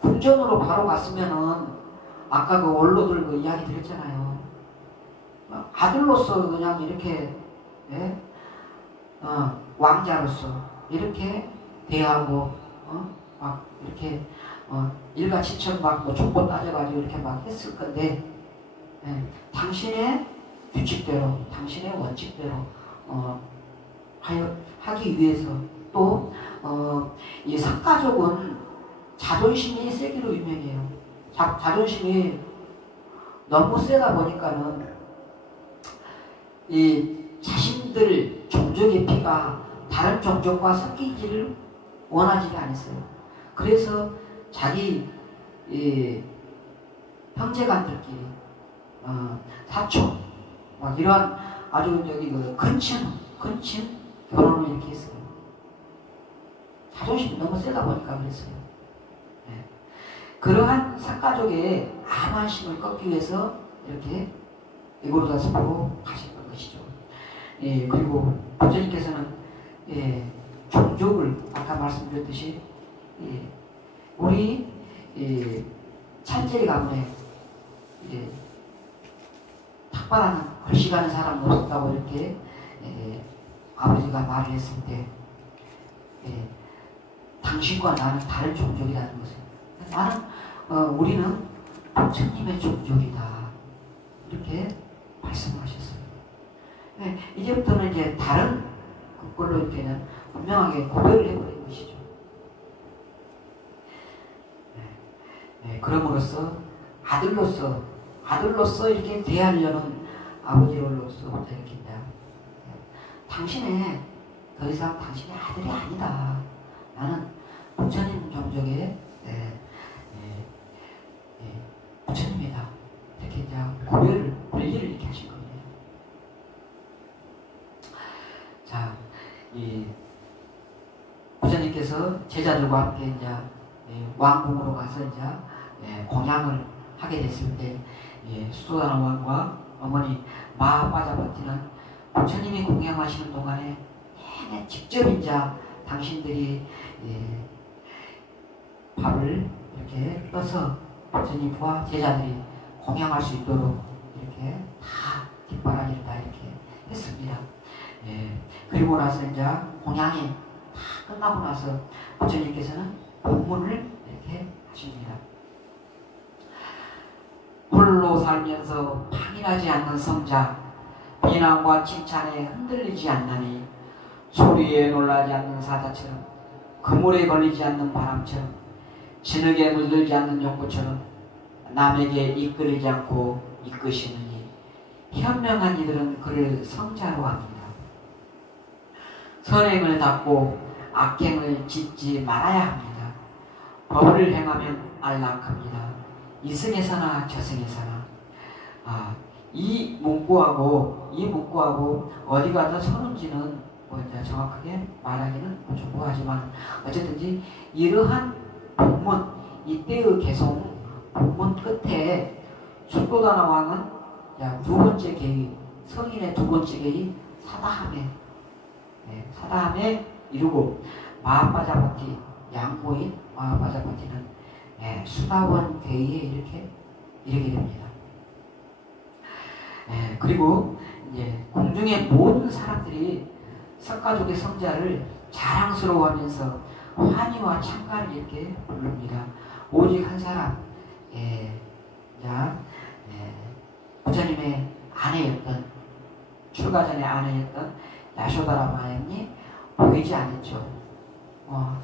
궁전으로 바로 갔으면은 아까 그 원로들 그 이야기 드렸잖아요. 아들로서 그냥 이렇게 왕자로서 이렇게 대하고 막 이렇게 일가지천 막 뭐 족보 따져가지고 이렇게 막 했을 건데 당신의 규칙대로 당신의 원칙대로 하기 위해서 또 이 상가족은 자존심이 세기로 유명해요. 자존심이 너무 세다 보니까는 이 자신들 종족의 피가 다른 종족과 섞이지를 원하지 않았어요. 그래서 자기 형제간들끼리 사촌 막 이러한 아주 저기 그 근친 결혼을 이렇게 했어요. 자존심이 너무 세다 보니까 그랬어요. 네. 그러한 삭가족의 암환심을 꺾기 위해서 이렇게 니고로다 숲으로 가셨던 것이죠. 예, 그리고 부처님께서는 종족을 아까 말씀드렸듯이 우리 찬제리 가문에 탁발하는 글씨가는 사람은 없었다고 이렇게 아버지가 말을 했을 때 당신과 나는 다른 종족이라는 것을 나는 우리는 부처님의 종족이다 이렇게 말씀하셨어요. 네, 이제부터는 이제 다른 그걸로 이렇게 분명하게 고백을 해버린 것이죠. 네, 그럼으로써 아들로서 이렇게 대하려는 아버지로서부터 이렇게 당신의 더 이상 당신의 아들이 아니다. 나는 부처님 종족의 부처님이다. 이렇게 이제 권리를 이렇게 하신 겁니다. 자, 이 부처님께서 제자들과 함께 이제 왕궁으로 가서 이제 공양을 하게 됐을 때 수도다나 왕과 어머니 마하빠자바티는 부처님이 공양하시는 동안에 직접 이제 당신들이 밥을 이렇게 떠서 부처님과 제자들이 공양할 수 있도록 이렇게 다 뒷바라지를 다 이렇게 했습니다. 그리고 나서 이제 공양이 다 끝나고 나서 부처님께서는 법문을 이렇게 하십니다. 홀로 살면서 방일하지 않는 성자, 비난과 칭찬에 흔들리지 않나니 소리에 놀라지 않는 사자처럼 그물에 걸리지 않는 바람처럼 진흙에 물들지 않는 용구처럼 남에게 이끌리지 않고 이끄시느니 현명한 이들은 그를 성자로 합니다. 선행을 닦고 악행을 짓지 말아야 합니다. 법을 행하면 안락합니다. 이승에서나 저승에서나. 이 문구하고 어디가 더 서는지는 뭐 이제 정확하게 말하기는 좀 뭐하지만 어쨌든지 이러한 본문, 이때의 개송 본문 끝에 숙도다나 왕은 두 번째 계의, 성인의 두 번째 계의 사다함에 이르고 마하파자파티, 양모인 마하파자파티는 수다원 계의에 이렇게 이르게 됩니다. 그리고 이제 공중의 모든 사람들이 석가족의 성자를 자랑스러워하면서 환희와 찬가를 이렇게 부릅니다. 오직 한 사람, 부처님의 아내였던, 출가 전의 아내였던 야쇼다라 마님이 보이지 않았죠.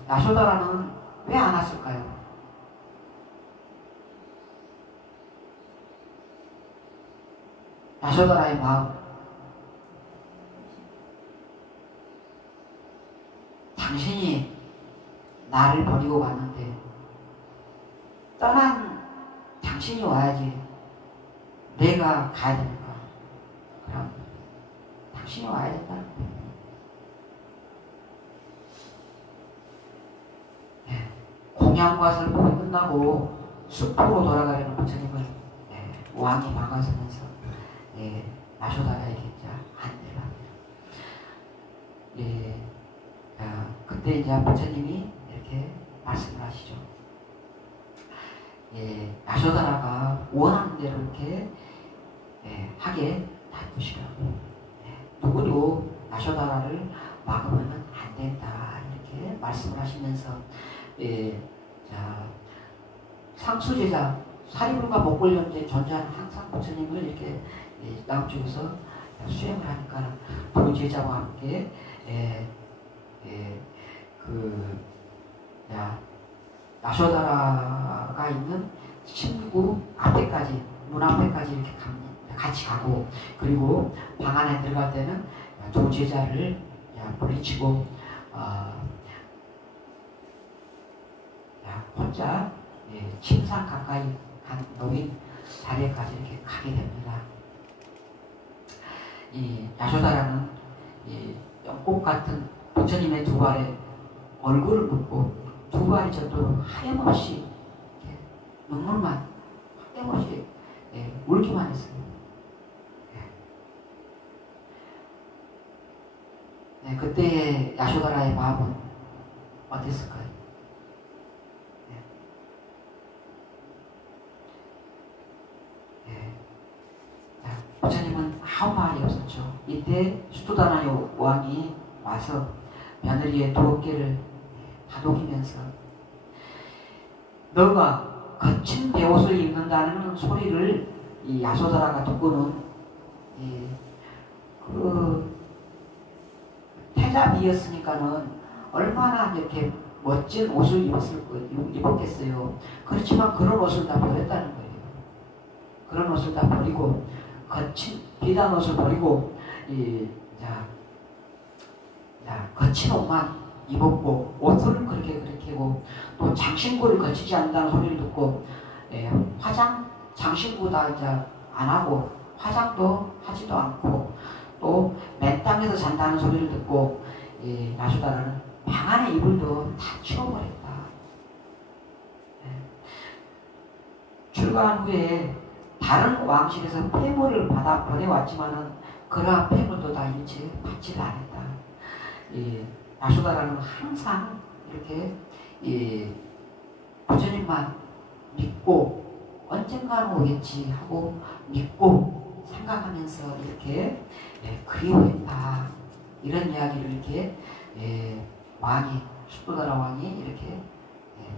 야쇼다라는 왜 안 왔을까요? 야쇼다라의 마음, 당신이 나를 버리고 갔는데 떠난 당신이 와야지 내가 가야 됩니까? 그럼 당신이 와야 된다는 거예요. 공양과 설법이 끝나고 숲으로 돌아가려는 부처님을 왕이 막아서면서 야쇼다라에게 안내를 합니다. 그때 이제 부처님이 이렇게 말씀을 하시죠. 야쇼다라가 원하는 대로 이렇게 하게 놔두시라고. 누구도 야쇼다라를 막으면 안 된다 이렇게 말씀을 하시면서 상수제자 사리불과 목골련제 전자는 항상 부처님을 이렇게 다음 쪽에서 수행을 하니까 두 제자와 함께 야쇼다라가 있는 침구 앞에까지, 문 앞에까지 이렇게 같이 가고, 그리고 방 안에 들어갈 때는 두 제자를 물리치고 혼자 침상 가까이 한 놓인 자리에까지 이렇게 가게 됩니다. 이 야쇼다라는 연꽃 같은 부처님의 두 발에 얼굴을 묻고 두 발이 저토록 하염없이 눈물만 하염없이 울기만 했습니다. 그때의 야쇼다라의 마음은 어땠을까요? 부처님은 아무 말이 없었죠. 이때 수도다나 왕이 와서 며느리의 두 어깨를 다독이면서 너가 거친 베옷을 입는다는 소리를 이 야소다라가 듣고는 태자비였으니까는 얼마나 이렇게 멋진 옷을 입었겠어요. 그렇지만 그런 옷을 다 버렸다는 거예요. 그런 옷을 다 버리고 거친 비단 옷을 버리고 거친 옷만 입었고 옷을 그렇게 하고 또 장신구를 거치지 않는다는 소리를 듣고 장신구 다 이제 안 하고 화장도 하지도 않고 또 맨 땅에서 잔다는 소리를 듣고 야쇼다라는 방 안의 이불도 다 치워버렸다. 출가한 후에 다른 왕실에서 폐물을 받아 보내왔지만은 그러한 폐물도 다 일체 받지를 않았다. 야쇼다라는 항상 이렇게 부처님만 믿고 언젠가는 오겠지 하고 믿고 생각하면서 이렇게 그리워했다. 이런 이야기를 이렇게 수도다라 왕이 이렇게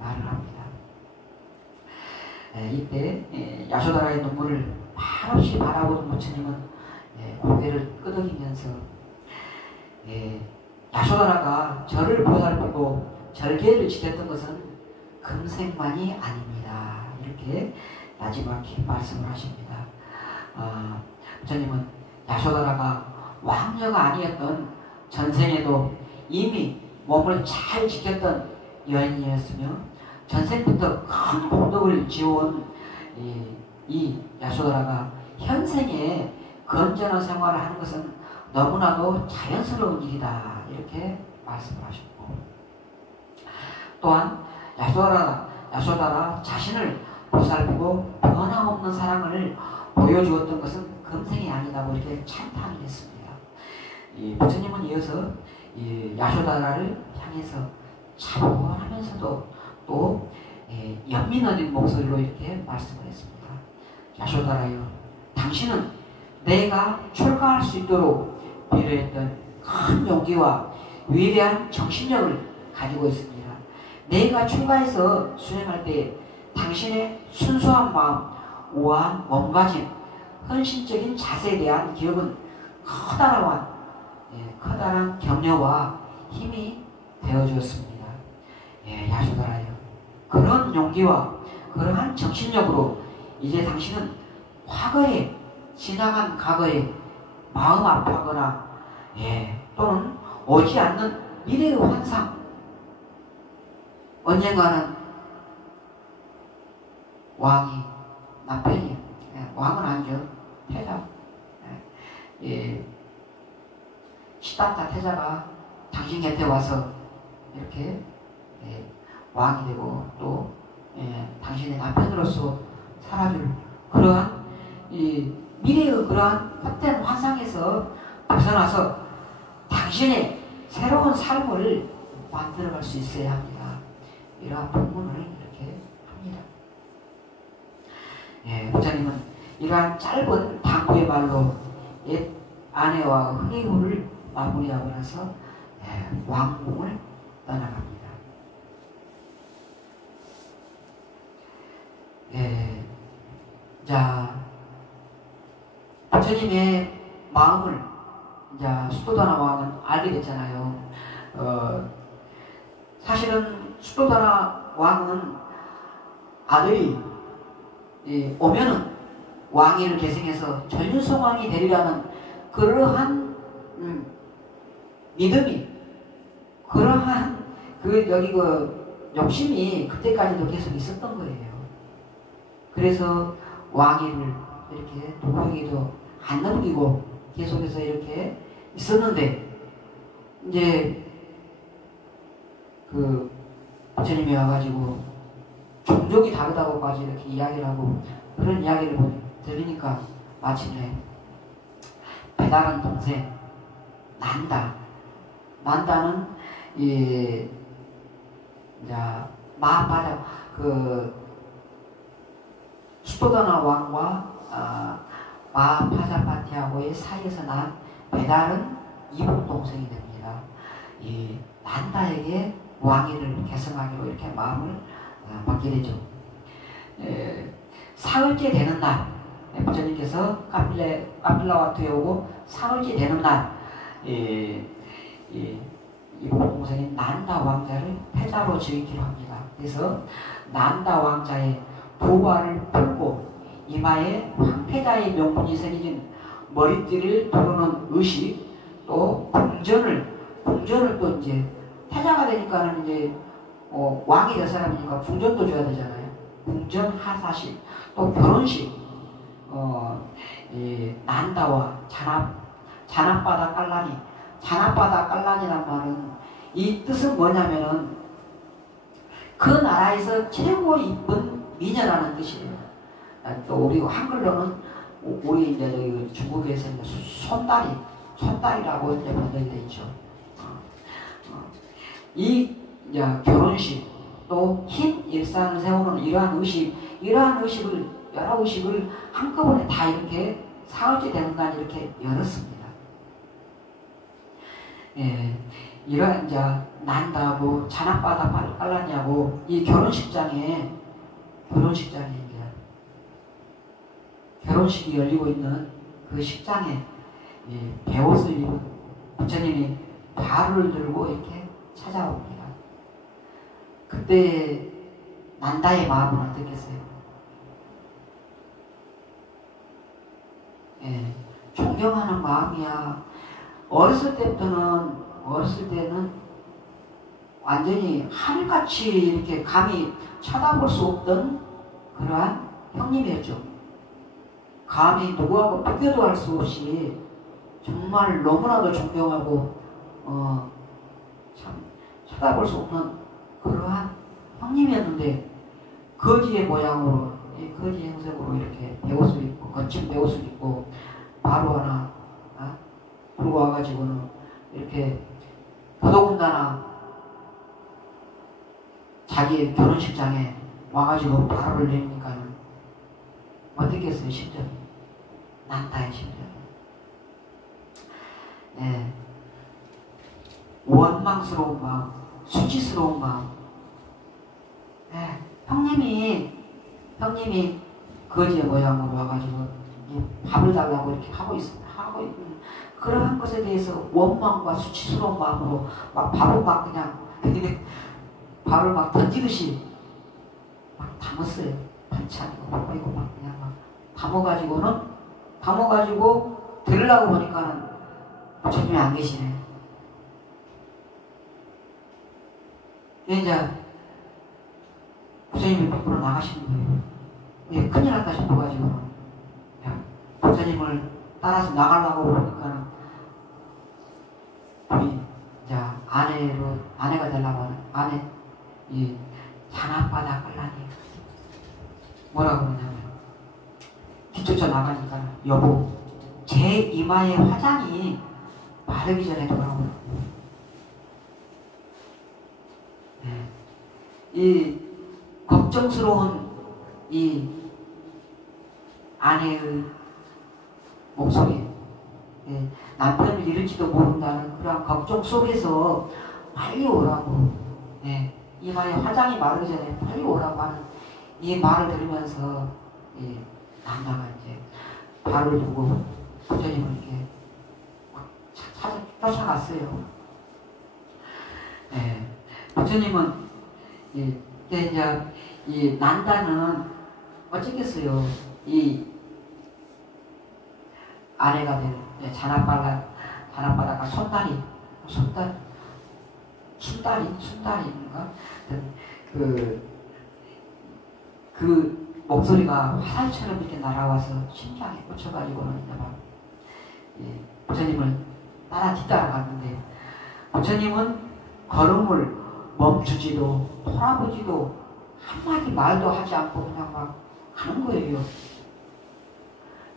말을 합니다. 이때 야쇼다라의 눈물을 말없이 바라보는 부처님은 고개를 끄덕이면서 야쇼다라가 저를 보살피고 절개를 지켰던 것은 금생만이 아닙니다. 이렇게 나지막히 말씀을 하십니다. 부처님은 야쇼다라가 왕녀가 아니었던 전생에도 이미 몸을 잘 지켰던 여인이었으며 전생부터 큰 공덕을 지어온 이 야소다라가 현생에 건전한 생활을 하는 것은 너무나도 자연스러운 일이다 이렇게 말씀을 하셨고, 또한 야소다라 자신을 보살피고 변함없는 사랑을 보여주었던 것은 금생이 아니다고 이렇게 찬탄을 했습니다. 부처님은 이어서 야소다라를 향해서 차분하면서도 또 연민 어린 목소리로 이렇게 말씀을 했습니다. 야소다라여, 당신은 내가 출가할 수 있도록 필요했던 큰 용기와 위대한 정신력을 가지고 있습니다. 내가 출가해서 수행할 때 당신의 순수한 마음, 우아한 몸가짐, 헌신적인 자세에 대한 기억은 커다란 격려와 힘이 되어주었습니다. 야소다라여, 그런 용기와 그러한 정신력으로 이제 당신은 지나간 과거에 마음 아파하거나 또는 오지 않는 미래의 환상, 언젠가는 왕이 남편이, 왕은 아니죠, 태자, 시담타 태자가 당신 곁에 와서 이렇게 왕이 되고 또 당신의 남편으로서 살아줄 그러한 미래의 그러한 헛된 환상에서 벗어나서 당신의 새로운 삶을 만들어갈 수 있어야 합니다. 이러한 본문을 이렇게 합니다. 부처님은 이러한 짧은 당부의 말로 옛 아내와 회후를 마무리하고 나서 왕궁을 떠나갑니다. 자, 부처님의 마음을 이제 수도다나 왕은 알게 됐잖아요. 사실은 수도다나 왕은 아들이 오면은 왕위를 계승해서 전륜성왕이 되리라는 그러한 믿음이, 그러한 욕심이 그때까지도 계속 있었던 거예요. 그래서 왕위를 이렇게 누구에게도 안 넘기고 계속해서 이렇게 있었는데, 이제 부처님이 와가지고 종족이 다르다고까지 이렇게 이야기를 하고 그런 이야기를 들으니까 마침내 배다른 동생 난다는 마하파자 수도다나 왕과 마하파자파티하고의 사이에서 난 배다른 이복 동생이 됩니다. 이 난다에게 왕위를 계승하기로 이렇게 마음을 받게 되죠. 사흘째 되는 날, 부처님께서 카필라와투에 오고 사흘째 되는 날, 이복 동생인 난다 왕자를 패자로 지키기로 합니다. 그래서 난다 왕자의 부발을 풀고 이마에 황패자의 명분이 새겨진 머리띠를 두르는 의식, 또 궁전을 또 이제 태자가 되니까는 이제 왕이 될 사람이니까 궁전도 줘야 되잖아요. 궁전 하사식, 또 결혼식, 난다와 잔압바다 깔라니. 잔압바다 깔라니란 말은 이 뜻은 뭐냐면은 그 나라에서 최고 이쁜 미녀라는 뜻이에요. 또 우리 한글로는 우리 이제 중국에서 손다리라고 이제 번역이 되어 있죠. 이 결혼식, 또 흰 일상을 세우는 이러한 의식을 여러 의식을 한꺼번에 다 이렇게 사흘째 되는 날 이렇게 열었습니다. 이러한 난다고 잔압바다 깔라니하고 이 결혼식장에 결혼식이 열리고 있는 그 식장에 배옷을 입은 부처님이 발을 들고 이렇게 찾아옵니다. 그때 난다의 마음은 어떻겠어요? 존경하는 마음이야. 어렸을 때부터는 어렸을 때는 완전히 하늘같이 이렇게 감히 쳐다볼 수 없던 그러한 형님이었죠. 감히 누구하고 비교도 할 수 없이 정말 너무나도 존경하고 참 쳐다볼 수 없는 그러한 형님이었는데 거지의 모양으로 거지 행색으로 이렇게 배옷을 입고 거친 배옷을 입고 바로 하나 들고 와가지고는 이렇게 더더군다나 자기 결혼식장에 와가지고 바로를 내니까는 어떻겠어요? 심정이 난다의 심정이. 네. 원망스러운 마음, 수치스러운 마음. 네. 형님이 거지의 모양으로 와가지고 밥을 달라고 이렇게 하고 있는 그러한 것에 대해서 원망과 수치스러운 마음으로 막 밥을 막 그냥 밥을 막 던지듯이 막 담았어요. 반찬이고 그리고 막 그냥 막 담아가지고 들으려고 보니까는 부처님이 안 계시네. 이제 부처님이 밖으로 나가시는 거예요. 예, 큰일 났다 싶어가지고 부처님을 따라서 나가려고 보니까 우리 이제 아내가 되려고 하는 아내 이 잔앞바닥 끌라니 뭐라고 그러냐면 뒤쫓아 나가니까 여보 제 이마의 화장이 마르기 전에 돌아오라고. 네. 이 걱정스러운 이 아내의 목소리, 예, 남편을 잃을지도 모른다는 그런 걱정 속에서 빨리 오라고, 예, 이마에 화장이 마르기 전에 빨리 오라고 하는 이 말을 들으면서 예, 남자가 이제 발을 두고 부처님을 이렇게 막 쫓아갔어요. 예, 부처님은 예, 이제 이 난다는 어쩌겠어요. 이 아내가 된 잔앞바다가 순다리인가? 그 목소리가 화살처럼 이렇게 날아와서 심장에 꽂혀가지고는 이제 막 예, 부처님을 뒤따라갔는데 부처님은 걸음을 멈추지도 돌아보지도 한마디 말도 하지 않고 그냥 막 가는 거예요.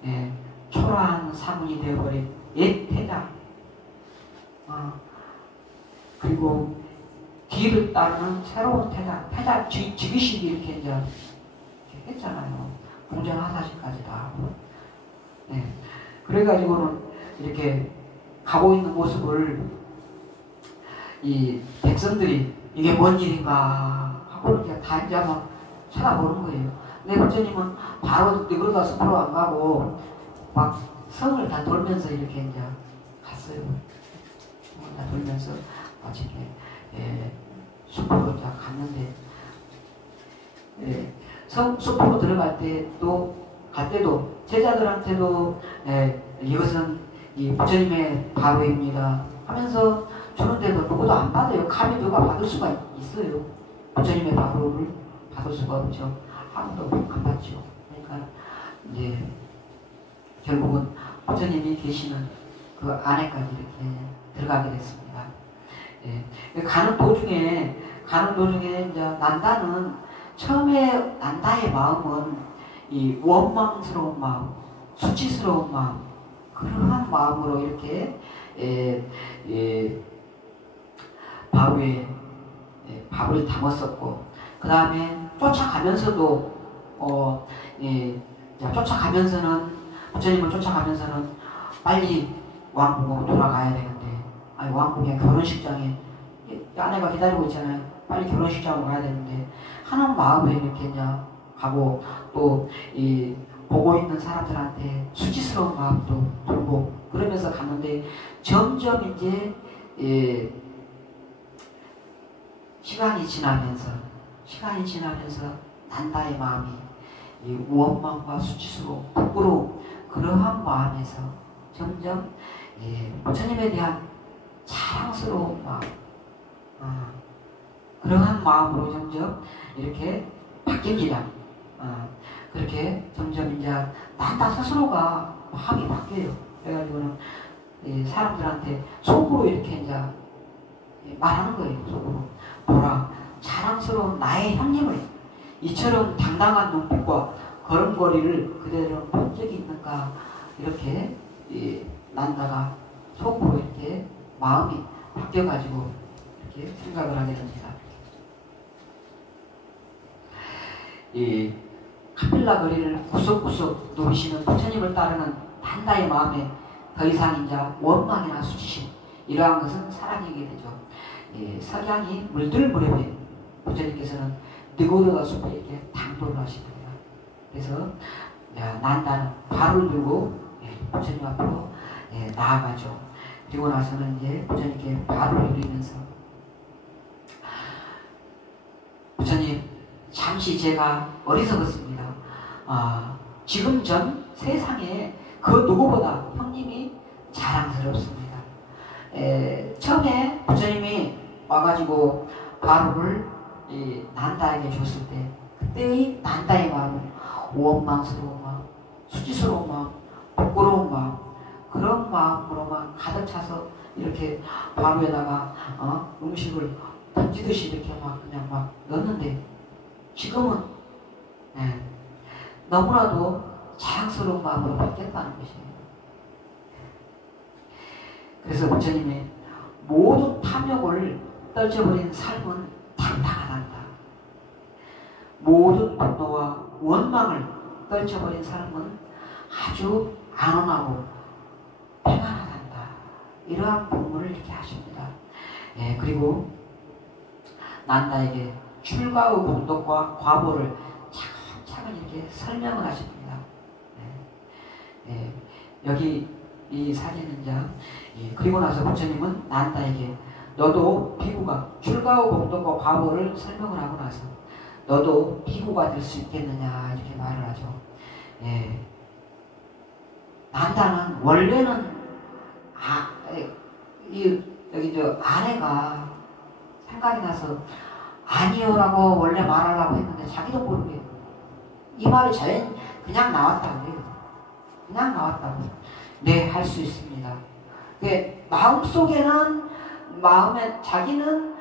예, 초라한 사문이 되어버린 옛 태자. 그리고 뒤를 따르는 새로운 태자 지기식이 이렇게 이제 했잖아요. 궁정하사시까지 다 하고. 네. 그래가지고는 이렇게 가고 있는 모습을 이 백성들이 이게 뭔 일인가 하고 이렇게 다 이제 막 쳐다보는 거예요. 근데 부처님은 바로 이걸로 숲으로 안 가고 막 성을 다 돌면서 이렇게 이제 갔어요. 성을 다 돌면서 마치 이렇게 숲으로 이제 갔는데 숲으로 들어갈 때도 제자들한테도 이것은 이 부처님의 바로입니다 하면서 주는데도 누구도 안 받아요. 감히 누가 받을 수가 있어요. 부처님의 바로를 받을 수가 없죠. 아무도 안 받죠. 그러니까 이제 결국은 부처님이 계시는 그 안에까지 이렇게 들어가게 됐습니다. 예. 가는 도중에 이제 난다는 처음에 난다의 마음은 이 원망스러운 마음, 수치스러운 마음, 그러한 마음으로 이렇게 바위에 밥을 담았었고, 그 다음에 쫓아가면서도 부처님을 쫓아가면서는 빨리 왕궁으로 돌아가야 되는데, 왕궁의 결혼식장에 아내가 기다리고 있잖아요. 빨리 결혼식장으로 가야 되는데 하는 마음에 이렇게 이제 가고, 또 이 보고 있는 사람들한테 수치스러운 마음도 들고 그러면서 가는데 점점 이제 시간이 지나면서 난다의 마음이 이 원망과 수치스러움, 부끄러움, 그러한 마음에서 점점 부처님에 대한 자랑스러운 마음, 그러한 마음으로 점점 이렇게 바뀝니다. 그렇게 점점 이제 난다 스스로가 마음이 바뀌어요. 그래가지고는 사람들한테 속으로 이렇게 이제 말하는 거예요. 속으로 보라, 자랑스러운 나의 형님을 이처럼 당당한 눈빛과 걸음걸이를 그대로 본 적이 있는가, 이렇게 난다가 속으로 이렇게 마음이 바뀌어가지고 이렇게 생각을 하게 됩니다. 이 카필라 거리를 구석구석 누비시는 부처님을 따르는 난다의 마음에 더 이상 이제 원망이나 수치심, 이러한 것은 사라지게 되죠. 석양이 물들 무렵에 부처님께서는 느고르가 숲에 이렇게 당도를 하십니다. 그래서 난다는 발을 들고 부처님 앞으로 나아가죠. 그리고 나서는 이제 부처님께 발을 누리면서, 부처님, 잠시 제가 어리석었습니다. 지금 전 세상에 그 누구보다 형님이 자랑스럽습니다. 처음에 부처님이 와가지고 바루를 난다에게 줬을 때, 그때의 난다의 마음은 원망스러운 마음, 수치스러운 마음, 부끄러운 마음, 그런 마음으로만 가득 차서 이렇게 바루에다가 음식을 던지듯이 이렇게 막 그냥 막 넣었는데, 지금은 너무나도 자랑스러운 마음으로 바뀌었다는 것이에요. 그래서 부처님의 모든 탐욕을 떨쳐버린 삶은 당당하단다. 모든 분노와 원망을 떨쳐버린 삶은 아주 안온하고 평안하단다. 이러한 본문을 이렇게 하십니다. 그리고 난다에게 출가의 공덕과 과보를 차근차근 이렇게 설명을 하십니다. 여기 이 사진은 이제 그리고 나서 부처님은 난다에게 너도 비구가 출가의 공덕과 과보를 설명을 하고 나서 너도 비구가 될 수 있겠느냐 이렇게 말을 하죠. 난다는 원래는 여기 저 아내가 생각이 나서 아니요라고 원래 말하려고 했는데 자기도 모르게 이 말이 그냥 나왔다고 해요. 그냥 나왔다고. 네, 할 수 있습니다. 마음속에는 자기는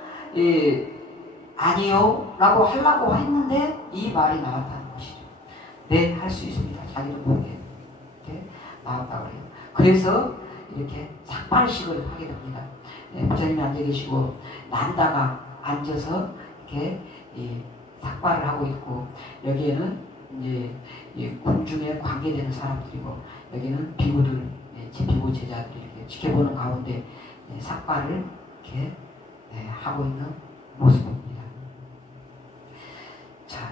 아니요라고 하려고 했는데 이 말이 나왔다는 것이죠. 네, 할 수 있습니다. 자기도 모르게 이렇게 나왔다고 해요. 그래서 이렇게 삭발식을 하게 됩니다. 부처님이 앉아 계시고 난다가 앉아서 이렇게 삭발을 하고 있고, 여기에는 이제 궁중에 관계되는 사람들이고, 여기는 비구들, 비구 제자들이 이렇게 지켜보는 가운데 삭발을 이렇게 하고 있는 모습입니다. 자,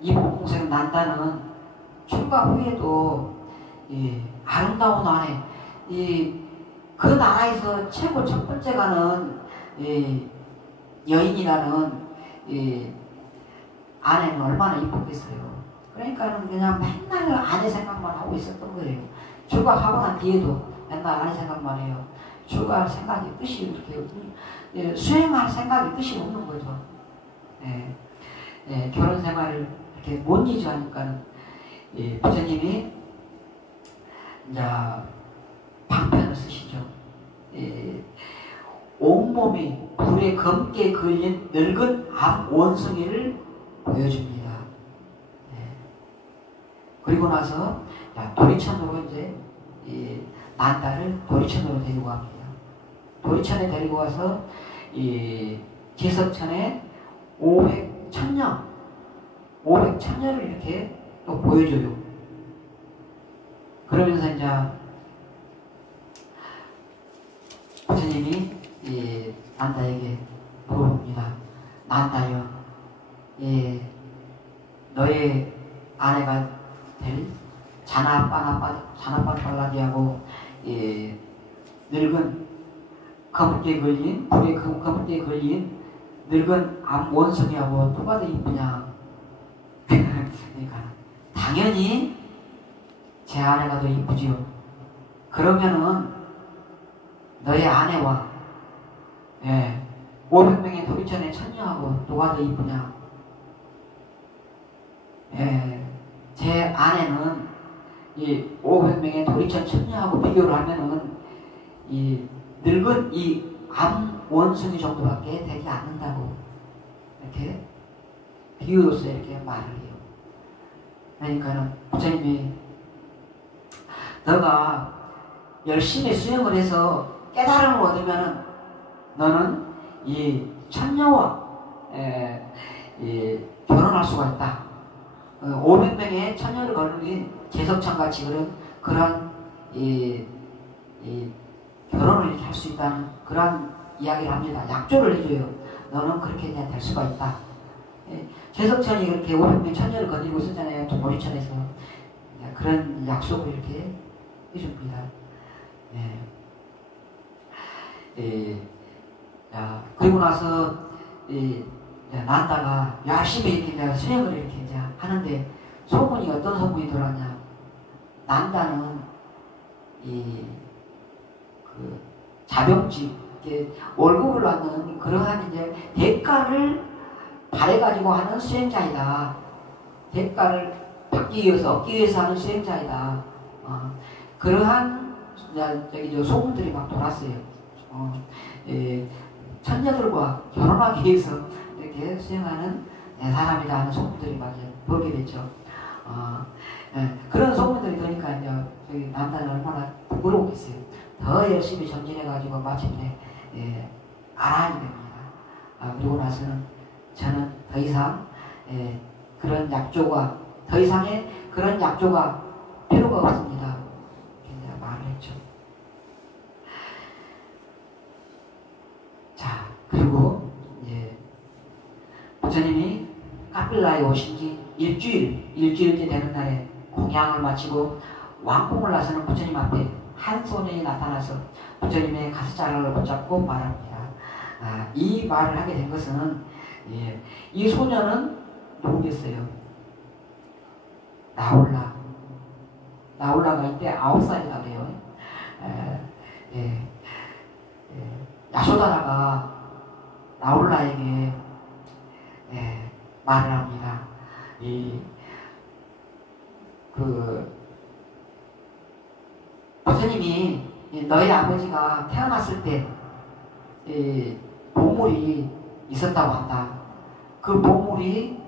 이 목공생 난다는 출가 후에도 아름다운 아내, 그 나라에서 최고 첫 번째 가는 여인이라는 아내는 얼마나 이뻤겠어요. 그러니까는 그냥 맨날 아내 생각만 하고 있었던 거예요. 출가하고 난 뒤에도 맨날 아내 생각만 해요. 출가할 생각이 뜻이 이렇게 수행할 생각이 뜻이 없는 거죠. 결혼 생활을 이렇게 못 잊으니까는 부처님이 이제 방편을 쓰시죠. 온몸이 불에 검게 걸린 늙은 암 원숭이를 보여줍니다. 그리고 나서 도리천으로 이제 난다를 도리천으로 데리고 갑니다. 도리천에 데리고 가서 제석천에 500천년을 이렇게 또 보여줘요. 그러면서 이제 부처님이 난다에게 물어봅니다. 난다여, 너의 아내가 될 자나빠라디하고 늙은 검게 걸린 불에 검게 걸린 늙은 암 원숭이하고 누가 더 이쁘냐? 그러니까 당연히 제 아내가 더 이쁘지요. 그러면은 너의 아내와 500명의 도리천의 처녀하고 누가 더 이쁘냐? 제 아내는 이 500명의 도리천 처녀하고 비교를 하면은 이 늙은 이 암 원숭이 정도밖에 되지 않는다고 이렇게 비유로서 이렇게 말을 해요. 그러니까는 부처님이 너가 열심히 수행을 해서 깨달음을 얻으면은 너는 이 천녀와 결혼할 수가 있다. 500명의 천녀를 거느린 제석천같이 그런 결혼을 이렇게 할 수 있다는 그런 이야기를 합니다. 약조를 해줘요. 너는 그렇게 될 수가 있다. 제석천이 이렇게 500명 천녀를 거느리고 있었잖아요. 도리천에서. 그런 약속을 이렇게 해줍니다. 그리고 나서 난다가 열심히 이렇게 수행을 이렇게 이제 하는데 소문이 어떤 소문이 돌았냐? 난다는 그 자병직 월급을 받는 그러한 이제 대가를 바래가지고 하는 수행자이다. 대가를 받기 위해서 얻기 위해서 하는 수행자이다. 그러한 소문들이 막 돌았어요. 천녀들과 결혼하기 위해서 이렇게 수행하는 사람이다 하는 소문들이 막 돌게 됐죠. 그런 소문들이 되니까 이제 저기 남자는 얼마나 부끄러웠겠어요. 더 열심히 전진해가지고 마침내 아란이 됩니다. 그리고 나서는 저는 더 이상 그런 약조가 더 이상의 그런 약조가 필요가 없습니다. 이렇게 말을 했죠. 자, 그리고 부처님이 카필라에 오신 지 일주일째 되는 날에 공양을 마치고 왕궁을 나서는 부처님 앞에 한 소년이 나타나서 부처님의 가시자락을 붙잡고 말합니다. 이 말을 하게 된 것은 이 소년은 누구겠어요? 나홀라가 이때 9살이라 그래요. 야소다라가 나홀라에게 말을 합니다. 부처님이 너희 아버지가 태어났을 때 보물이 있었다고 한다. 그 보물이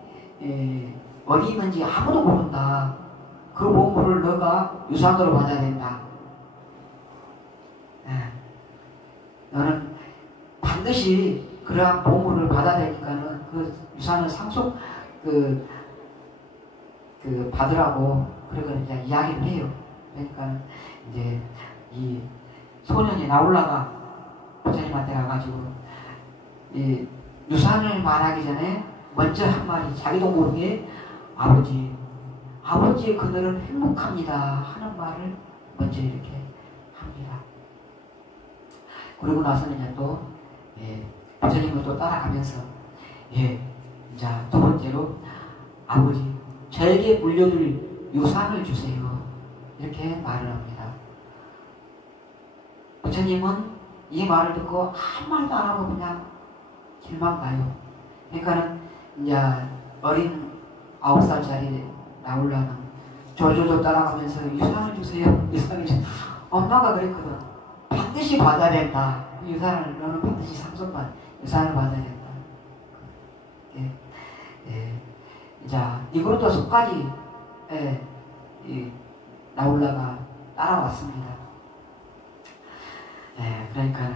어디 있는지 아무도 모른다. 그 보물을 너가 유산으로 받아야 된다. 너는 반드시 그러한 보물을 받아야 되니까는 그 유산을 상속 받으라고 그렇게 이제 이야기를 해요. 그러니까 이제 이 소년이 나홀라가 부처님한테 가가지고 이 유산을 말하기 전에 먼저 한 말이 자기도 모르게 아버지의 그늘은 행복합니다 하는 말을 먼저 이렇게 합니다. 그리고 나서는 이제 또 부처님을 또 따라가면서 이제 두 번째로 아버지 저에게 물려줄 유산을 주세요 이렇게 말을 합니다. 부처님은 이 말을 듣고 아무 말도 안 하고 그냥 길만 가요. 그러니까는 이제 어린 9살짜리 나홀라는 졸졸졸 따라가면서 유산을 주세요. 유산을 주세요. 엄마가 그랬거든. 반드시 받아야 된다. 유산을 너는 반드시 유산을 받아야 된다. 자, 니고르도서까지 나홀라가 따라왔습니다. 그러니까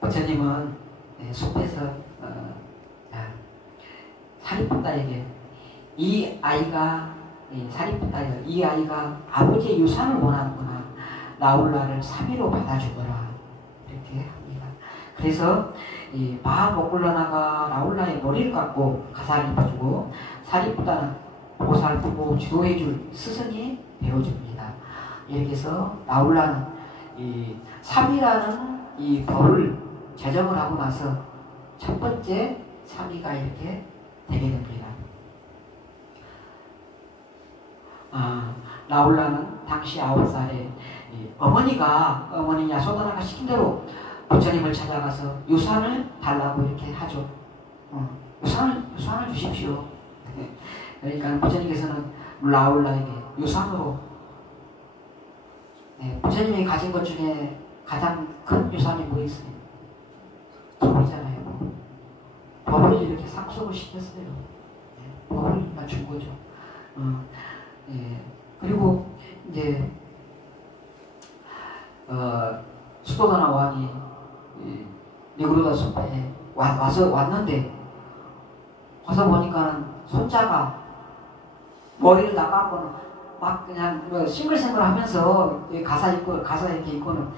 부처님은 숲에서 사리푸타에게 이 아이가 아버지의 유산을 원하는구나. 나홀라를 3위로 받아주거라. 이렇게 합니다. 그래서 마하모굴라나가 나홀라의 머리를 깎고 가사를 입어주고 사리푸타는 보살피고 지도해줄 스승이 되어줍니다. 이렇게 해서 나홀라는 이 3위라는 이 법을 제정을 하고 나서 첫 번째 3위가 이렇게 되게 됩니다. 라울라는 당시 9살에 어머니 야소다나가 시킨 대로 부처님을 찾아가서 유산을 달라고 이렇게 하죠. 유산을 주십시오. 그러니까 부처님께서는 라울라에게 유산으로 부처님이 가진 것 중에 가장 큰 유산이 뭐 있어요? 법이잖아요. 법을 이렇게 상속을 시켰어요. 법을 준 거죠. 그리고 이제 수도다나 왕이 니구르다 숲에 왔는데 와서 보니까는 손자가 머리를 다 깎고는 막 그냥 뭐 싱글싱글하면서 가사 이렇게 입고는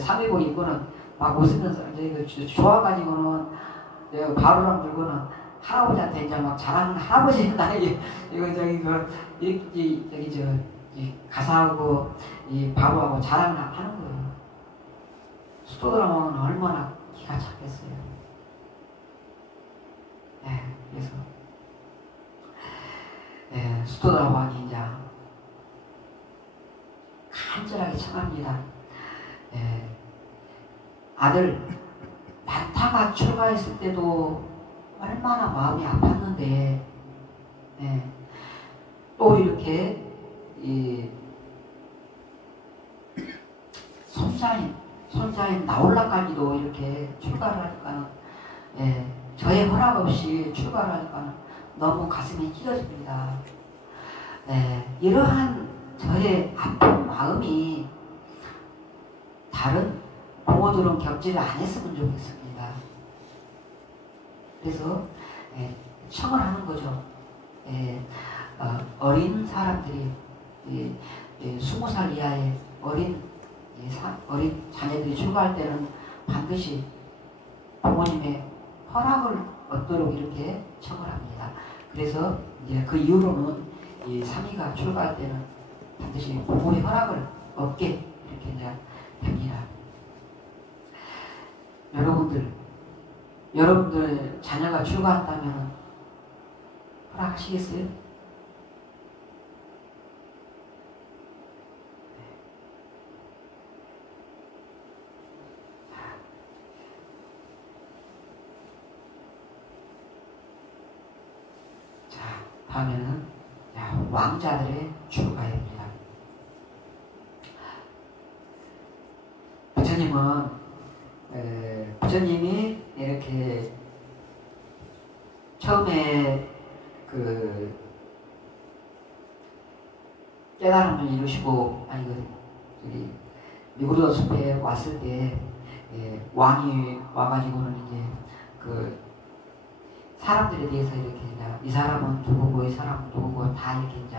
사미복 입고는 막 웃으면서 이제 좋아가지고는 바로랑 물고는 할아버지한테 이제 막 자랑하는 할아버지 나에게 이거 저기 이 가사하고 이 바로하고 자랑을 하는 거예요. 수도드라마는 얼마나 기가 착했어요. 그래서 수도드라마는 이제 간절하게 청합니다. 아들 난타가 출가했을 때도 얼마나 마음이 아팠는데 또 이렇게 이 손자인 나홀라까지도 이렇게 출가를 하니까는 저의 허락 없이 출가를 하니까는 너무 가슴이 찢어집니다. 이러한 저의 아픈 마음이 다른 부모들은 겪지를 안 했으면 좋겠습니다. 그래서 청을 하는 거죠. 어린 사람들이 20살 이하의 어린 자녀들이 출가할 때는 반드시 부모님의 허락을 얻도록 이렇게 청을 합니다. 그래서 이제 그 이후로는 이 사미가 출가할 때는 반드시 부모의 허락을 얻게 이렇게 이제 됩니다. 여러분들 자녀가 출가한다면 허락하시겠어요? 자, 다음에는 왕자들의 출가입니다. 부처님이 이렇게 처음에 그 깨달음을 이루시고 니구르다 숲에 왔을 때 왕이 와가지고는 이제 그 사람들에 대해서 이렇게 이제 이 사람은 누구고 이 사람은 누구고 다 이렇게 이제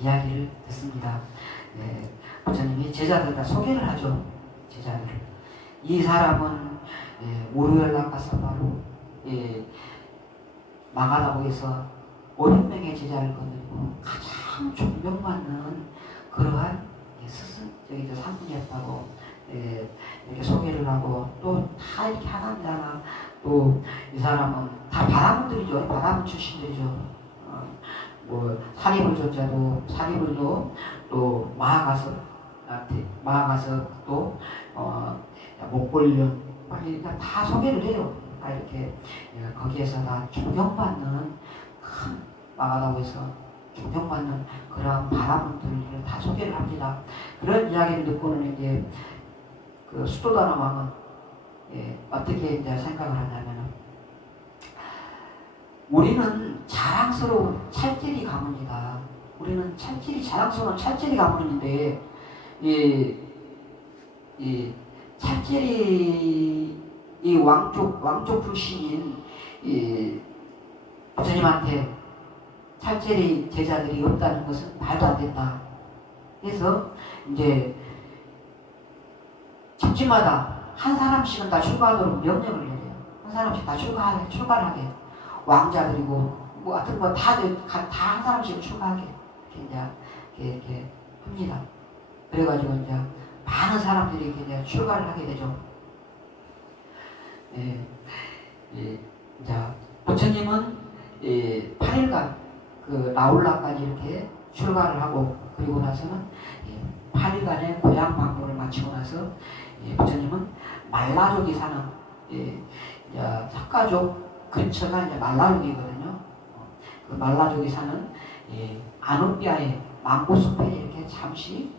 이야기를 듣습니다. 부처님이 제자들과 소개를 하죠. 제자들. 이 사람은 오류연락가서바로 마가다보에서 500명의 제자를 거느리고 가장 존경받는 그러한 스승, 상분이었다고 이렇게 소개를 하고 또 다 이렇게 하나하나 또 이 사람은 다 바라문들이죠. 바라문 출신들이죠. 사리불조자도 사리불도 또 마하가서 또 목골련 다 소개를 해요. 다 이렇게 거기에서 다 존경받는 큰 마가다오에서 존경받는 그런 바라문들을 다 소개를 합니다. 그런 이야기를 듣고는 이제 그 수도다나 왕은 어떻게 이제 생각을 하냐면은 우리는 자랑스러운 찰질이 가문이다. 우리는 자랑스러운 찰질이 가문인데 이 찰질이 이 왕족 출신인 이 부처님한테 찰질이 제자들이 없다는 것은 말도 안 된다. 그래서 이제 집집마다 한 사람씩은 다 출가하도록 명령을 내려요. 한 사람씩 다 출가하게. 왕자들이고 뭐 하여튼 뭐 다 한 사람씩 출가하게 이렇게 합니다. 그래가지고 이제 많은 사람들이 이렇게 이제 출가를 하게 되죠. 이제 부처님은 8일간 그 라울라까지 이렇게 출가를 하고 그리고 나서는 8일간의 고향 방문을 마치고 나서 부처님은 말라족이 사는 석가족 근처가 이제 말라족이거든요. 그 말라족이 사는 아누비아의 망고숲에 이렇게 잠시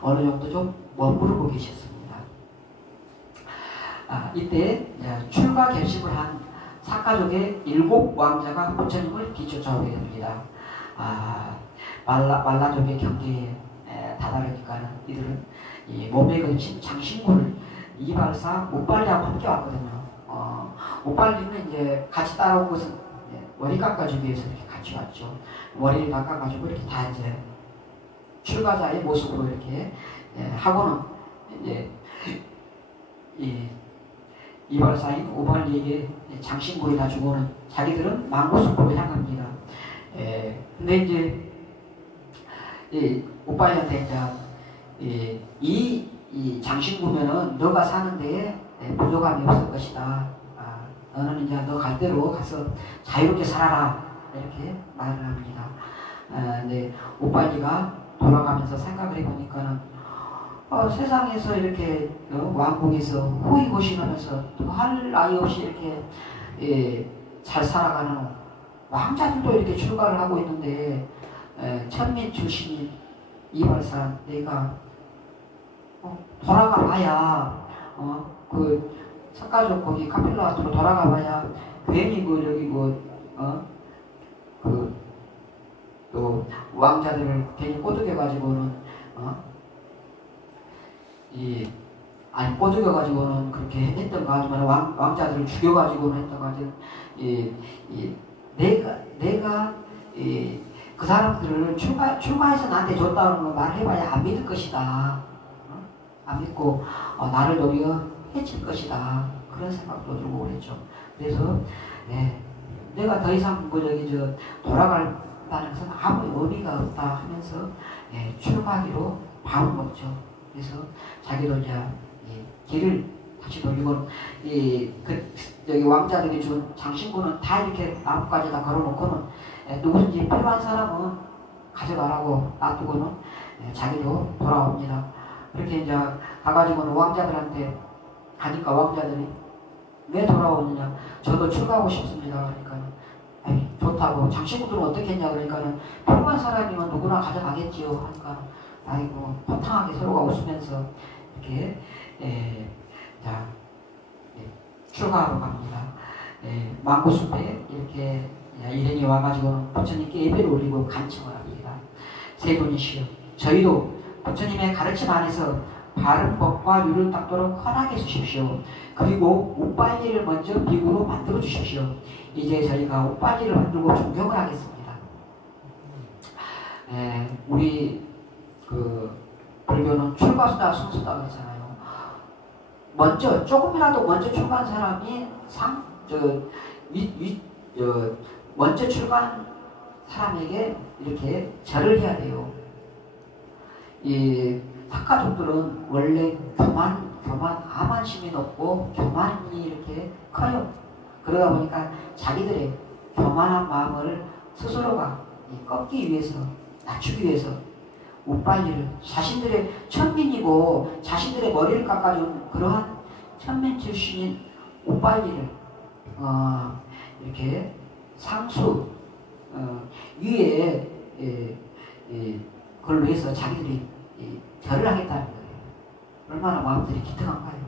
어느 정도 좀 머무르고 계셨습니다. 이때 출가 결심을 한 석가족의 7 왕자가 부처님을 뒤쫓아오게 됩니다. 말라족의 경계에 다다르니까는 이들은 이 몸에 걸친 장신구를 이발사 오빨리하고 함께 왔거든요. 오빨리는 이제 같이 따라온 것은 머리 깎아주기 위해서 이렇게 같이 왔죠. 머리를 깎아가지고 이렇게 다 이제 출가자의 모습으로 이렇게 하고는 이제 이 이발사인 오빨리에게 장신구를 다 주고는 자기들은 망고숲으로 향합니다. 근데 이제 오빨리한테 이제 이 장신구면은 너가 사는 데에 부족함이 없을 것이다. 너는 이제 너 갈 대로 가서 자유롭게 살아라. 이렇게 말을 합니다. 근데 오빨리가 돌아가면서 생각을 해보니까는 세상에서 이렇게 왕궁에서 호의고신하면서 할 나위 없이 이렇게 잘 살아가는 왕자들도 이렇게 출가를 하고 있는데 천민 출신인 이발사 내가 돌아가 봐야 그 석가족 거기 카필라로 돌아가 봐야 괜히 또 왕자들을 괜히 꼬드겨가지고는 꼬드겨가지고는 그렇게 했던가 하지만 왕자들을 죽여가지고는 했던가 하지만 내가 그 사람들을 출가해서 나한테 줬다는 걸 말해봐야 안 믿을 것이다. 안 믿고 나를 도리어 해칠 것이다. 그런 생각도 들고 그랬죠. 그래서 내가 더 이상 돌아간다는 것은 아무 의미가 없다 하면서 출가하기로 마음 먹죠. 그래서 자기도 이제 길을 다시 돌리고 여기 왕자들이 준 장신구는 다 이렇게 나뭇가지에다 걸어놓고는 누구든지 필요한 사람은 가져가라고 놔두고는 자기도 돌아옵니다. 그렇게 이제 가가지고는 왕자들한테 가니까 왕자들이 왜 돌아오느냐? 저도 출가하고 싶습니다. 그러니까 좋다고. 장신구들은 어떻게 했냐? 그러니까는 필요한 사람이면 누구나 가져가겠지요. 하니까 아이고 허탕하게 서로가 웃으면서 이렇게 출가하러 갑니다. 망고숲에 이렇게 일행이 와가지고 부처님께 예배를 올리고 간청을 합니다. 세 분이시여 저희도 부처님의 가르침 안에서 바른 법과 율을 닦도록 허락해 주십시오. 그리고 오빨리를 먼저 비구로 만들어 주십시오. 이제 저희가 오빨리를 만들고 존경을 하겠습니다. 우리 불교는 출가수다 순수다 그랬잖아요. 조금이라도 먼저 출가한 사람이 먼저 출가한 사람에게 이렇게 절을 해야 돼요. 이 석가족들은 원래 암한심이 높고 교만이 이렇게 커요. 그러다 보니까 자기들의 교만한 마음을 스스로가 꺾기 위해서, 낮추기 위해서 오빨리를 자신들의 천민이고 자신들의 머리를 깎아준 그러한 천민 출신인 오빨리를 이렇게 상수 위에 그걸로 해서 자기들이 절을 하겠다는 거예요. 얼마나 마음들이 기특한가요?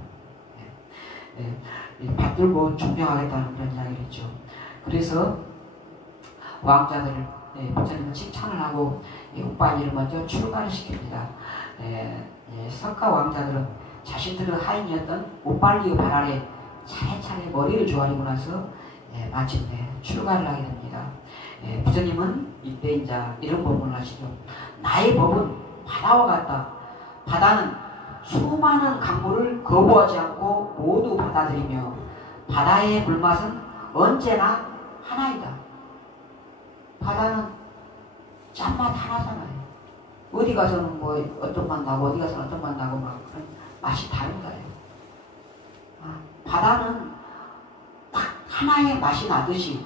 받들고 존경하겠다는 그런 이야기를 했죠. 그래서 왕자들을 부처님은 칭찬을 하고 오빨리를 먼저 출가를 시킵니다. 석가 왕자들은 자신들의 하인이었던 오빨리의 발 아래 차례차례 머리를 조아리고 나서 마침내 출가를 하게 됩니다. 부처님은 이때 이제 이런 법문을 하시죠. 나의 법은 바다와 같다. 바다는 수많은 강물을 거부하지 않고 모두 받아들이며 바다의 물맛은 언제나 하나이다. 바다는 짠맛 하나잖아요. 어디 가서는 뭐 어떤 맛 나고 어디 가서는 어떤 맛 나고 막 그런 맛이 다른 거예요. 바다는 딱 하나의 맛이 나듯이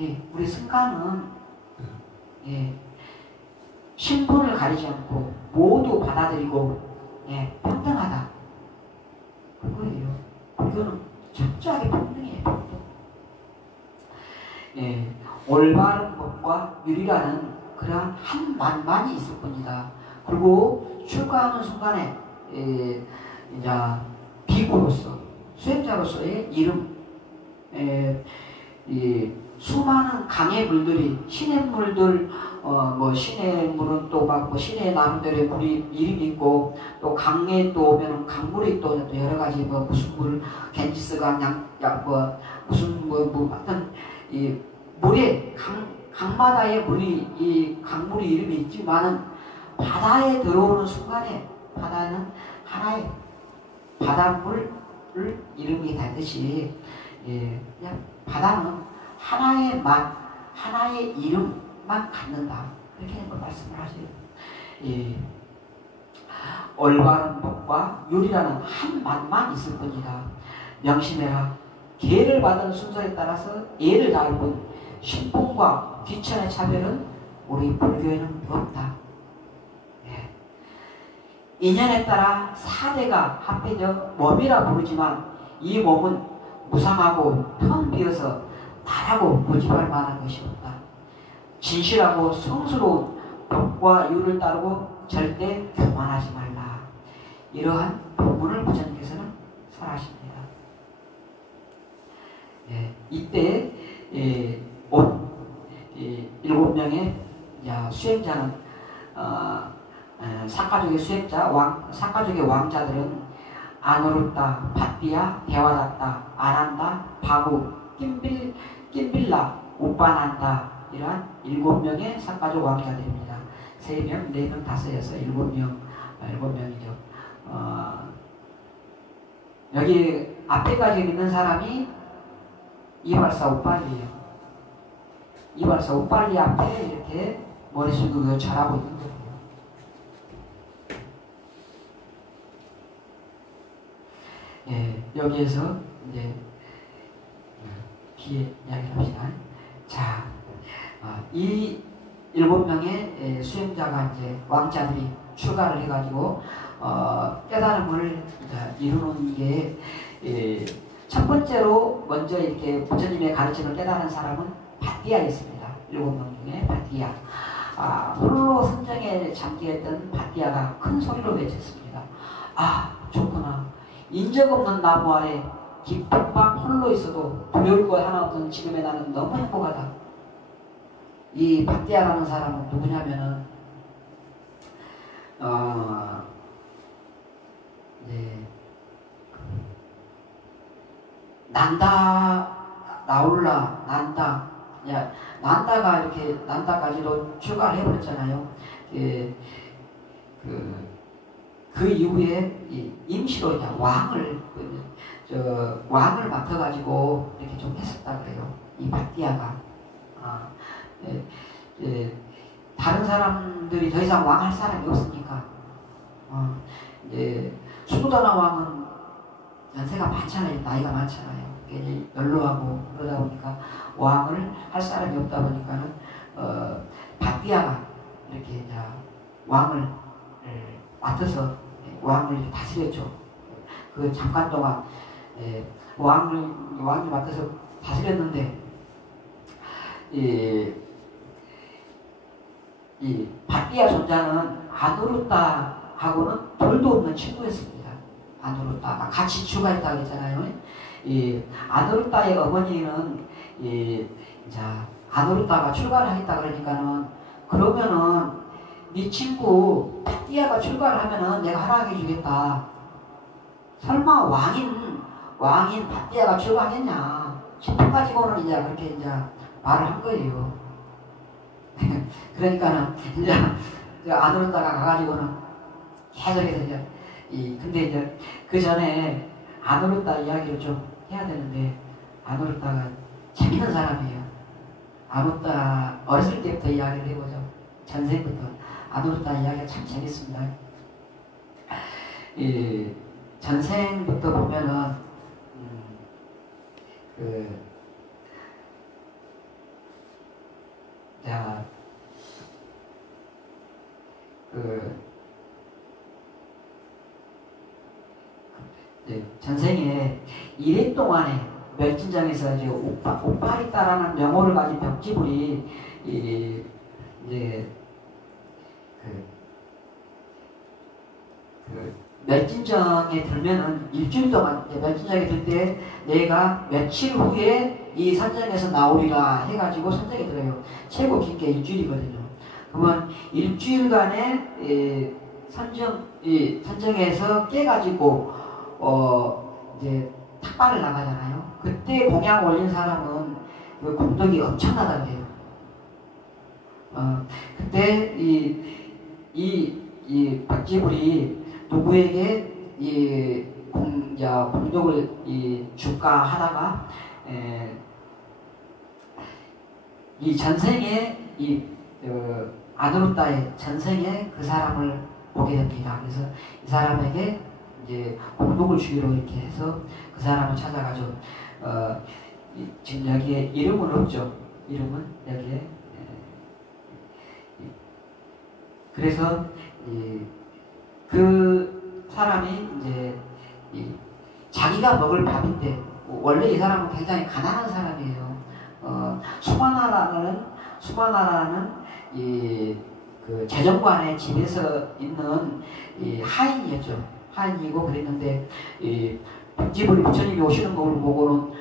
예, 우리 승가는 예, 신분을 가리지 않고 모두 받아들이고 예, 평등하다. 그거예요. 불교는 철저하게 평등이에요. 평등. 예, 올바른 법과 유리라는 그러한 한 만만이 있을 뿐이다. 그리고 출가하는 순간에 이제 비구로서 수행자로서의 이름, 이 수많은 강의 물들이 신의 물들, 뭐 신의 물은 또 막 뭐 신의 나름대로의 물이 이름이 있고 또 강에 또 오면은 강물이 또 여러 가지 뭐 무슨 물 겐지스강 뭐 무슨 뭐 하여튼 이 물에 강마다의 물이 이 강물이 이름이 있지만은 바다에 들어오는 순간에 바다는 하나의 바닷물을 이름이 되듯이 예, 그냥 바다는 하나의 맛, 하나의 이름만 갖는다. 그렇게 말씀을 하세요. 예, 올바른 법과 유리라는 한 맛만 있을 뿐이다. 명심해라. 계를 받은 순서에 따라서 예를 다할 뿐 신분과 귀천의 차별은 우리 불교에는 없다. 예. 인연에 따라 사대가 합해져 몸이라 부르지만 이 몸은 무상하고 텅 비어서 나라고 고집할 만한 것이 없다. 진실하고 성스러운 법과 유를 따르고 절대 교만하지 말라. 이러한 법문을 부처님께서는 설하십니다. 예, 이때 온 7명의 수행자는 사가족의 수행자, 사가족의 왕자들은 아누르타, 팟디야, 대화다타, 아난다, 바구, 낌빌라, 우빠난다 이러한 7명의 사가족 왕자들입니다. 3명, 4명, 5여서 7명이죠. 여기 앞에까지 있는 사람이 이발사 우빨리예요. 이발사 우빨리 앞에 이렇게 머릿속으로 절하고 있는 거예요. 예, 여기에서 이제 뒤에 이야기를 합시다. 자, 이 7명의 수행자가 이제 왕자들이 출가를 해가지고 깨달음을 이루는 게 첫 번째로 먼저 이렇게 부처님의 가르침을 깨달은 사람은 팟디야였습니다. 7명 중에 팟디야. 홀로 선정에 잠기했던 팟디야가 큰 소리로 외쳤습니다. 좋구나. 인적 없는 나무 아래 깊은 밤 홀로 있어도 두려울 것 하나 없는 지금의 나는 너무 행복하다. 이 팟디야라는 사람은 누구냐면은 난다, 나올라, 난다. 난다가 이렇게, 난다까지도 출가를 해버렸잖아요. 그 이후에 임시로 이제 왕을 맡아가지고 이렇게 좀 했었다 그래요. 이 팟디야가. 다른 사람들이 더 이상 왕 할 사람이 없으니까. 수도다나 왕은 연세가 많잖아요. 나이가 많잖아요. 이제 연로하고 그러다 보니까 왕을 할 사람이 없다 보니까는 팟디야가 이렇게 이제 왕을 맡아서 왕을 다스렸죠. 그 잠깐 동안 왕이 맡아서 다스렸는데 이 팟디야 존자는 아누르타하고는 둘도 없는 친구였습니다. 아누르타가 같이 출가했다고 했잖아요. 이 아누르타의 어머니는 아누르타가 출가를 하겠다 그러니까는 그러면은 네 친구 팟디야가 출가를 하면은 내가 허락해 주겠다. 설마 왕인 팟디야가 출가하겠냐 싶어가지고는 이제 그렇게 이제 말을 한 거예요. 그러니까는 이제 아누르타가 가가지고는 계속해서 근데 이제 그 전에 아누르타 이야기를 좀 해야 되는데 아누르타가 재밌는 사람이에요. 아누르타 어렸을 때부터 이야기를 해보죠. 전생부터 아누르타 이야기가 참 재밌습니다. 전생부터 보면은 자, 전생에 1회 동안에 멸진장에서 이제 옥파리따라는 명호를 가진 벽지불이 이제 멸진정에 들면은 일주일 동안 멸진정에 들 때 내가 며칠 후에 이 선정에서 나오리라 해가지고 선정에 들어요. 최고 긴 게 일주일이거든요. 그러면 일주일간의 선정에서 깨가지고 이제 탁발을 나가잖아요. 그때 공양 올린 사람은 그 공덕이 엄청나다고 해요. 그때 이 박지불이 누구에게 공덕을 줄까 하다가 이 전생에 아누르타의 전생에 그 사람을 보게 됩니다. 그래서 이 사람에게 이제 공덕을 주기로 이렇게 해서 그 사람을 찾아가죠. 지금 여기에 이름은 없죠. 이름은 여기에. 그래서 그 사람이 이제 자기가 먹을 밥인데 원래 이 사람은 굉장히 가난한 사람이에요. 수마나라는 그 재정관의 집에서 있는 하인이었죠. 하인이고 그랬는데 집을 부처님이 오시는 걸 보고는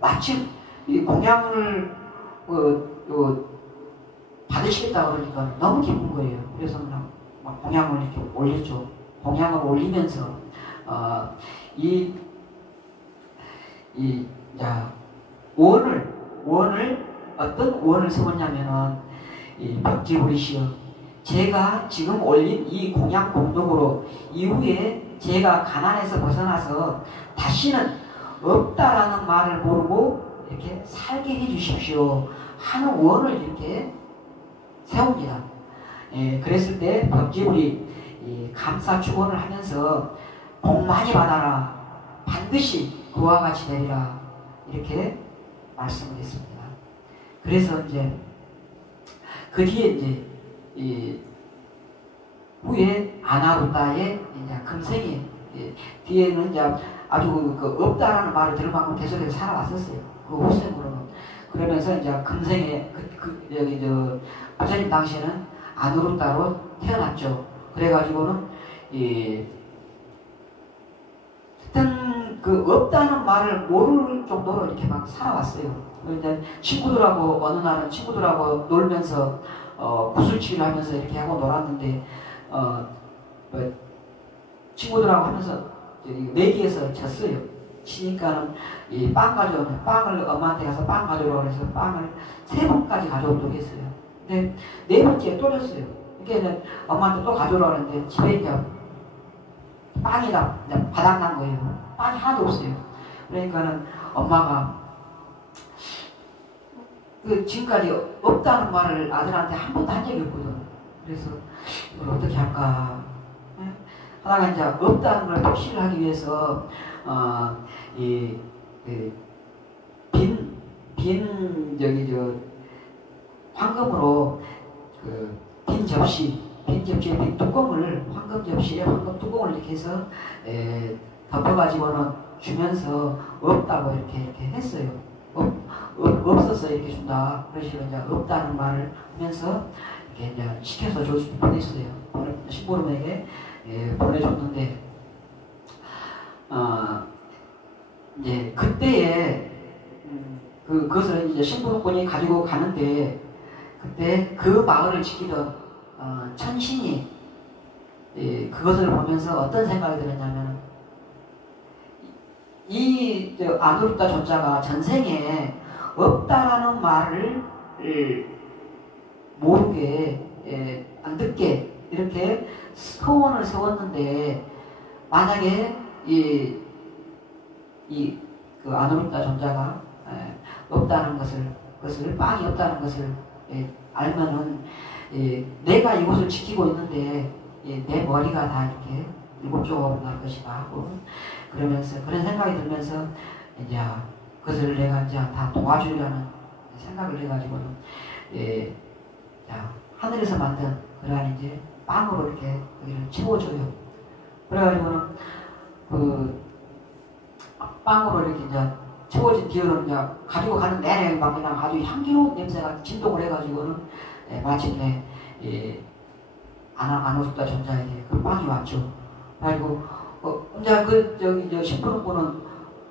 마침 이 공양을 받으시겠다 그러니까 너무 기쁜 거예요. 그래서 막 공양을 이렇게 올렸죠. 공양을 올리면서 원을 어떤 원을 세웠냐면은 벽지불이시여, 제가 지금 올린 이 공양 공덕으로 이후에 제가 가난에서 벗어나서 다시는 없다라는 말을 모르고 이렇게 살게 해주십시오 하는 원을 이렇게 세웁니다. 그랬을 때 벽지불이 감사 축원을 하면서 복 많이 받아라, 반드시 그와 같이 되리라, 이렇게 말씀을 했습니다. 그래서 이제 그 뒤에 이제 후에 아나루타의 이제 금생이 뒤에는 이제 아주 없다라는 말을 들을 만큼 계속해서 살아왔었어요. 그 후생으로는. 그러면서 이제 금생에 여기 부처님 당시에는 아누루타로 태어났죠. 그래가지고는 하여튼 없다는 말을 모를 정도로 이렇게 막 살아왔어요. 그런데 친구들하고 어느 날은 친구들하고 놀면서 구슬치기를 하면서 이렇게 하고 놀았는데 친구들하고 하면서 내기에서 졌어요. 치니까는 빵을 엄마한테 가서 빵 가져오라고 해서 빵을 3번까지 가져오도록 했어요. 근데 4번째에 또 졌어요. 그러니까 엄마한테 또 가져오라고 했는데 집에 이제 빵이 다 바닥난 거예요. 빵이 하나도 없어요. 그러니까는 엄마가 지금까지 없다는 말을 아들한테 한 번도 한 적이 없거든. 그래서 이걸 어떻게 할까 하다가 이제 없다는 걸 표시를 하기 위해서 황금으로 빈 접시에 빈 뚜껑을 황금 접시에 황금 뚜껑을 이렇게 해서 덮어가지고는 주면서 없다고 이렇게 했어요. 없어서 이렇게 준다. 그러시면 이제 없다는 말을 하면서 이렇게 이제 시켜서 보냈어요. 신보름에게 보내줬는데 이제 그때에 그것을 이제 신보름꾼이 가지고 가는데 그때 그 마을을 지키던 천신이 그것을 보면서 어떤 생각이 들었냐면 이 아누루타 존자가 전생에 없다라는 말을 모르게 안 듣게 이렇게 소원을 세웠는데 만약에 그 아누루타 존자가 없다는 것을 빵이 없다는 것을 알면은 내가 이곳을 지키고 있는데 내 머리가 다 이렇게 7쪽으로 날 것이다 하고 그러면서 그런 생각이 들면서 이제 그것을 내가 이제 다 도와주려는 생각을 해가지고는 자, 하늘에서 만든 그러한 이제 빵으로 이렇게 거기를 채워줘요. 그래가지고는 그 빵으로 이렇게 이제 채워진 뒤로는 이제 가지고 가는 내내 막 그냥 아주 향기로운 냄새가 진동을 해가지고는 마침내 아노르타 전자에게 그 빵이 왔죠. 그리고 이제 그 저기 저 심부름꾼은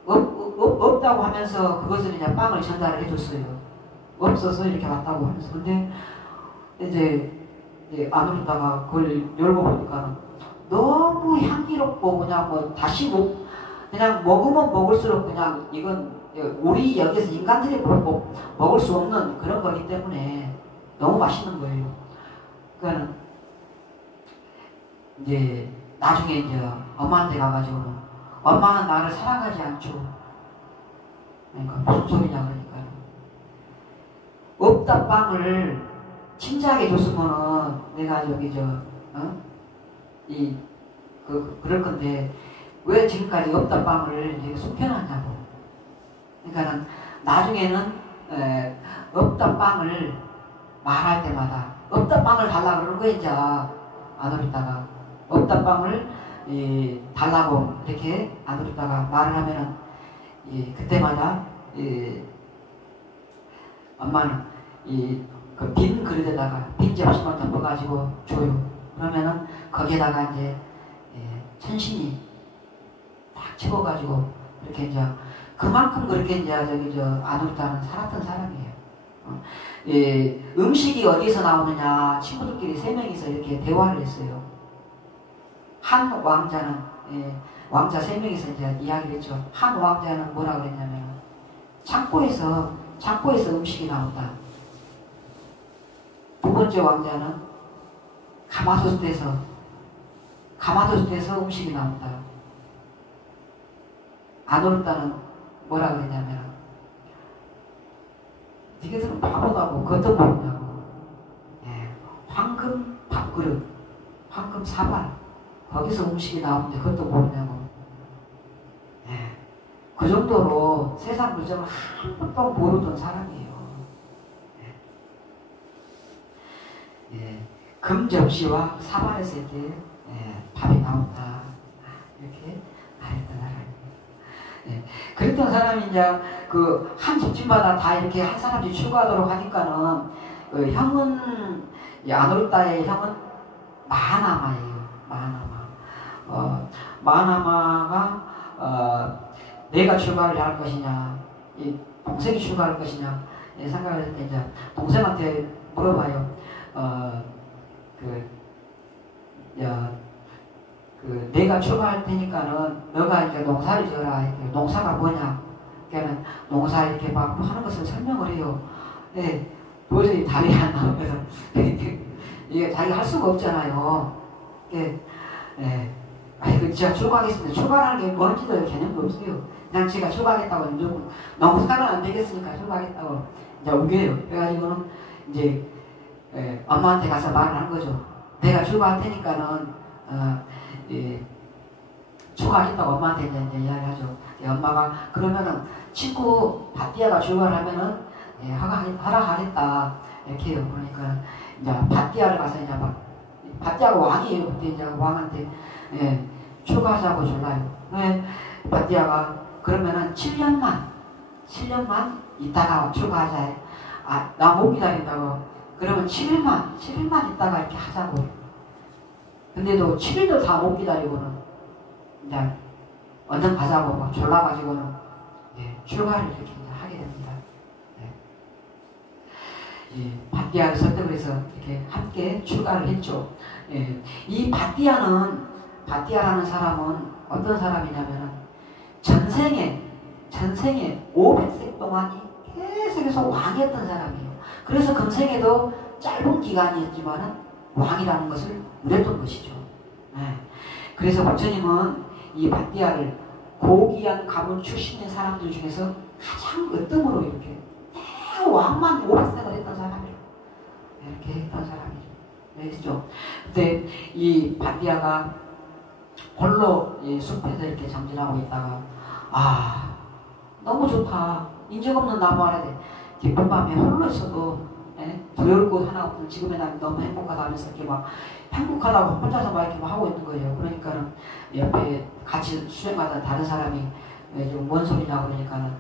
없다고 하면서 그것을 이제 빵을 전달을 해줬어요. 없어서 이렇게 왔다고 하면서. 근데 이제 아노르타가 그걸 열고 보니까 너무 향기롭고 그냥 뭐 다시 그냥 먹으면 먹을수록 그냥 이건 우리 여기서 인간들이 먹을 수 없는 그런 거기 때문에 너무 맛있는 거예요. 그러니까 이제 나중에 이제 엄마한테 가가지고 엄마는 나를 사랑하지 않죠. 그러니까 무슨 소리냐 그러니까 없다 빵을 진작에 줬으면은 내가 저기 그럴 건데 왜 지금까지 없다 빵을 이제 숨겨놨냐고. 그러니까는 나중에는 없다 빵을 말할 때마다 없다 빵을 달라고 그러는 거야. 이제 아노르타가 없다 빵을 달라고 이렇게 아노르타가 말을 하면은 그때마다 엄마는 그 빈 그릇에다가 빈 접시만 덮어가지고 줘요. 그러면은 거기에다가 이제 천신이 딱 채워가지고 이렇게 이제 그만큼 그렇게 이제 아노르타는 살았던 사람이에요. 음식이 어디서 나오느냐 친구들끼리 3명이서 이렇게 대화를 했어요. 한 왕자는 왕자 3명이서 이제 이야기를 했죠. 한 왕자는 뭐라 그랬냐면 창고에서 음식이 나온다. 두 번째 왕자는 가마솥에서 음식이 나온다. 아노르타는 뭐라 그랬냐면 니네들은 바보다고 그것도 모르냐고. 황금 밥그릇, 황금 사발 거기서 음식이 나오는데 그것도 모르냐고. 그 정도로 세상 물정을 한 번도 모르던 사람이에요. 금 접시와 사발에서 이렇게 밥이 나온다. 이렇게 말했던 사람이에요. 그랬던 사람이 이제 그 한 집집마다 다 이렇게 한 사람씩 추가하도록 하니까는 형은 아노르타의 형은 마하나마예요. 마하나마가 내가 출가를 할 것이냐, 이 동생이 출가할 것이냐 생각을 했을 때 이제 동생한테 물어봐요. 내가 출가할 테니까는 너가 이제 농사를 지어라. 농사가 뭐냐? 그러니까 농사 이렇게 막 하는 것을 설명을 해요. 도저히 답이 안 나오면서 이게 자기가 할 수가 없잖아요. 제가 출가하겠습니다. 출가라는 게 뭔지도 개념도 없어요. 그냥 제가 출가하겠다고 농사는 안 되겠으니까 출가하겠다고 이제 우겨요. 그래가지고는 이제 엄마한테 가서 말을 한 거죠. 내가 출가할 테니까는 출가하겠다고 엄마한테 이제 이야기하죠. 엄마가 그러면은 친구 바띠아가 출가를 하면은 허락하겠다 이렇게 해요. 그러니까 이제 바띠아를 가서 이제 막 바띠아가 왕이에요. 그때 이제 왕한테 출가하자고 졸라요. 바띠아가 그러면은 7년만 있다가 출가하자. 나 못 기다린다고. 그러면 7일만 있다가 이렇게 하자고. 근데도 7일도 다 못 기다리고는 이제 얼른 가자고 막 졸라가지고는 출가를 이렇게 이제 하게 됩니다. 바띠아를 설득을 해서 이렇게 함께 출가를 했죠. 이 바띠아라는 사람은 어떤 사람이냐면은 전생에 500세 동안이 계속해서 왕이었던 사람이에요. 그래서 금생에도 짧은 기간이었지만은 왕이라는 것을 누렸던 것이죠. 그래서 부처님은 이 바띠아를 고귀한 가문 출신의 사람들 중에서 가장 으뜸으로 이렇게 왕만 500세가 됐던 사람이에요. 이렇게 했던 사람이죠. 그랬죠. 근데 이 바띠아가 홀로 이 숲에서 이렇게 정진하고 있다가 너무 좋다. 인적 없는 나무 아래 깊은 밤에 홀로 있어도 두려울 곳 하나 없는 지금의 날 너무 행복하다 하면서 이렇게 막 행복하다고 혼자서 막 이렇게 막 하고 있는 거예요. 그러니까는 옆에 같이 수행하던 다른 사람이 좀 뭔 소리냐 그러니까는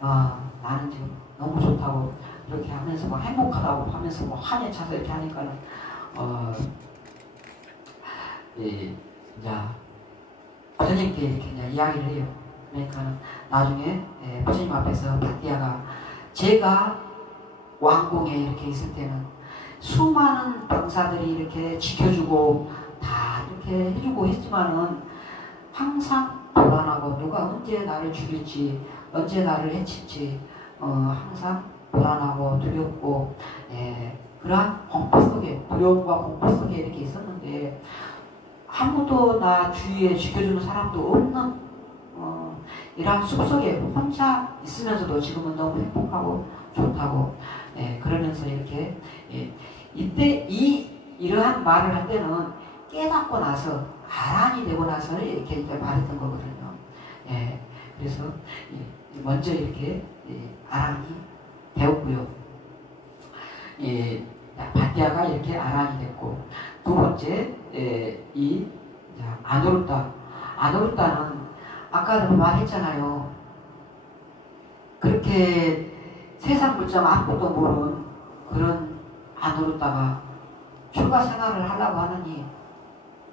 나는 지금 너무 좋다고 이렇게 하면서 막 행복하다고 하면서 막 환에 차서 이렇게 하니까는 이제 부처님께 이렇게 이제 이야기를 해요. 그러니까는 나중에 부처님 앞에서 밭디아가 제가 왕궁에 이렇게 있을 때는 수많은 병사들이 이렇게 지켜주고 다 이렇게 해주고 했지만은 항상 불안하고 누가 언제 나를 죽일지 언제 나를 해칠지 항상 불안하고 두렵고 그러한 공포 속에 두려움과 공포 속에 이렇게 있었는데 아무도 나 주위에 지켜주는 사람도 없는 이러한 숲속에 혼자 있으면서도 지금은 너무 행복하고 좋다고 그러면서 이렇게 이때 이러한 말을 할 때는 깨닫고 나서 아란이 되고 나서 이렇게 이제 말했던 거거든요. 그래서 먼저 이렇게 아란이 되었고요. 밭디아가 이렇게 아란이 됐고 두 번째 이 아누르타는 아까도 말했잖아요. 그렇게 세상 물정 아무것도 모르는 그런 아누르타가 출가 생활을 하려고 하느니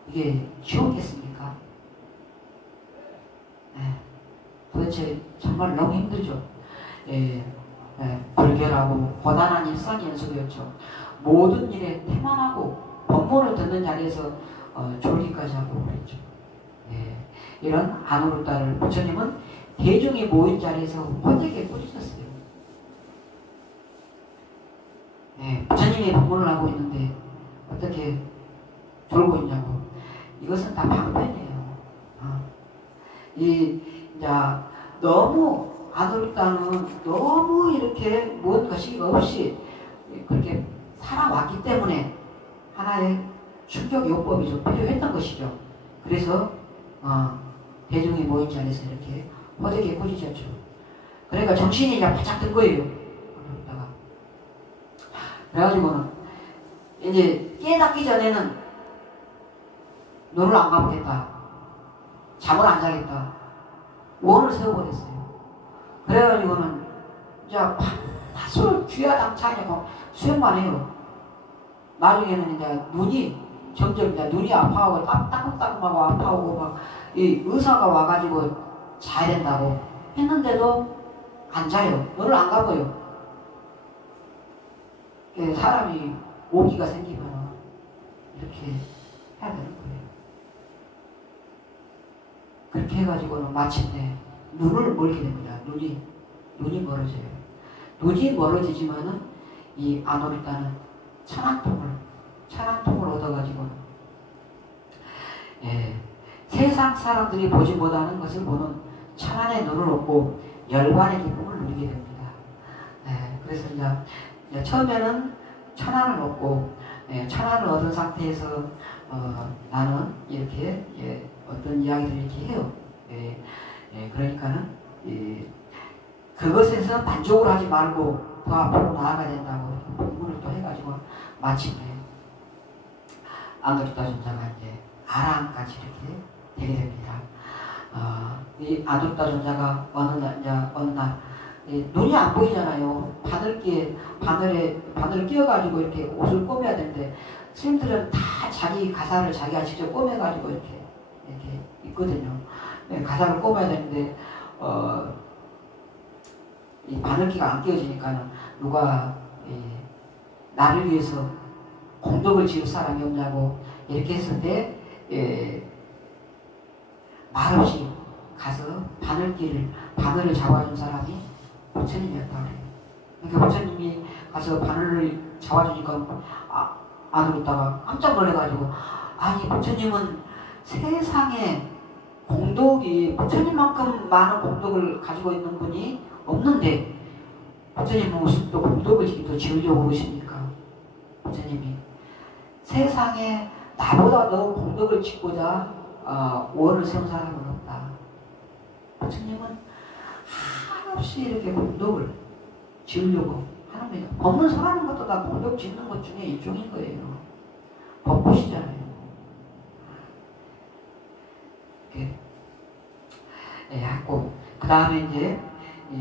이게 쉬웠겠습니까? 도대체 정말 너무 힘들죠. 불결하고 고단한 일상이 연속이었죠. 모든 일에 태만하고 법문을 듣는 자리에서 졸기까지 하고 그랬죠. 이런 아누르타를 부처님은 대중이 모인 자리에서 호되게 꾸짖었어요. 부처님이 법문을 하고 있는데 어떻게 졸고 있냐고. 이것은 다 방편이에요. 너무 아누르타는 너무 이렇게 무엇 것이 없이 그렇게 살아왔기 때문에 하나의 충격 요법이 좀 필요했던 것이죠. 그래서 대중이 모인 자리에서 이렇게 호되게 꾸짖었죠. 그러니까 정신이 이제 바짝 든 거예요. 아누르타가. 그래가지고는 이제 깨닫기 전에는 눈을 안 감겠다. 잠을 안 자겠다. 원을 세워버렸어요. 그래가지고는 이제 밤낮으로 귀하당차하고 수행만 해요. 나중에는 이제 눈이 점점 이제 눈이 아파하고 따끔따끔하고 아파하고 막 이 의사가 와가지고 자야 된다고 했는데도 안 자요. 눈을 안 감아요. 사람이 오기가 생기면 이렇게 해야 되는 거예요. 그렇게 해가지고는 마침내 눈을 멀게 됩니다. 눈이 멀어져요. 눈이 멀어지지만은 이 아누르타는 천안통을 얻어가지고는 세상 사람들이 보지 못하는 것을 보는 천안의 눈을 얻고 열반의 기쁨을 누리게 됩니다. 그래서 이제 처음에는 천안을 얻고 천안을 얻은 상태에서 나는 이렇게 어떤 이야기를 이렇게 해요. 그러니까는 그것에서 만족을 하지 말고 더 앞으로 나아가야 된다고 공부를 또 해가지고 마침내 아누르타 존자가 이제 아라한까지 이렇게 되게 됩니다. 이 아누르타 존자가 어느 날 눈이 안 보이잖아요. 바늘을 끼워가지고 이렇게 옷을 꼬매야 되는데 스님들은 다 자기 가사를 자기가 직접 꼬매가지고 이렇게 있거든요. 가사를 꼬매야 되는데 이 바늘기가 안 끼워지니까는 누가 나를 위해서 공덕을 지을 사람이 없냐고 이렇게 했을 때 말없이 가서 바늘을 잡아준 사람이 부처님이었다고 해요. 그러니까 부처님이 가서 바늘을 잡아주니까 아누르타가 깜짝 놀래가지고 아니 부처님은 세상에 공덕이 부처님만큼 많은 공덕을 가지고 있는 분이 없는데 부처님은 무슨 또 공덕을 지으려고 그러십니까? 부처님이 세상에 나보다 더 공덕을 짓고자 원을 세운 사람은 없다. 부처님은 한없이 이렇게 공덕을 지으려고 하는 거예요. 법문 설하는 것도 다 공덕 짓는 것 중에 일종인 거예요. 법보시잖아요. 예, 하고 그 다음에 이제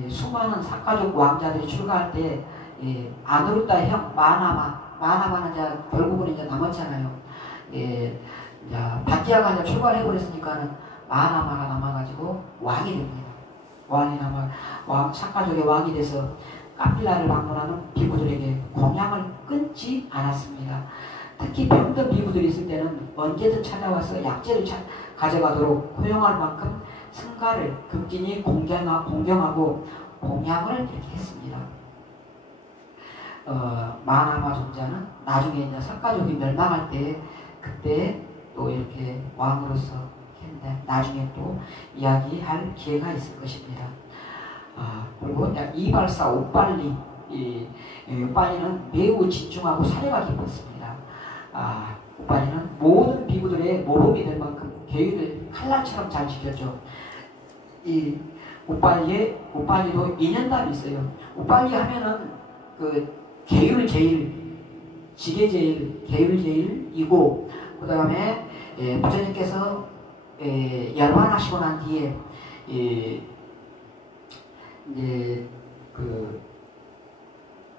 수많은 사가족 왕자들이 출가할 때 아누르타 형 마나마는 이제 결국은 이제 남았잖아요. 이제 바티아가 이제 출가를 해버렸으니까는 마나마가 남아가지고 왕이 됩니다. 사가족의 왕이 돼서 카필라를 방문하는 비구들에게 공양을 끊지 않았습니다. 특히 병든 비구들이 있을 때는 언제든 찾아와서 약재를 가져가도록 허용할 만큼 승가를 극진히 공경하고 공양을 이렇게 했습니다. 마나마 존자는 나중에 이제 석가족이 멸망할 때 그때 또 이렇게 왕으로서 했는데 나중에 또 이야기할 기회가 있을 것입니다. 그리고 이발사 옥발리 옥발리는 매우 집중하고 사려가 깊었습니다. 옥발리는 모든 비구들의 모범이 될 만큼 계율을 칼날처럼 잘 지켰죠. 이 옥발리도 인연담이 있어요. 옥발리 하면은 그 계율 제일, 지계 제일, 계율 제일이고 그 다음에 부처님께서 열반하시고 난 뒤에 이제 그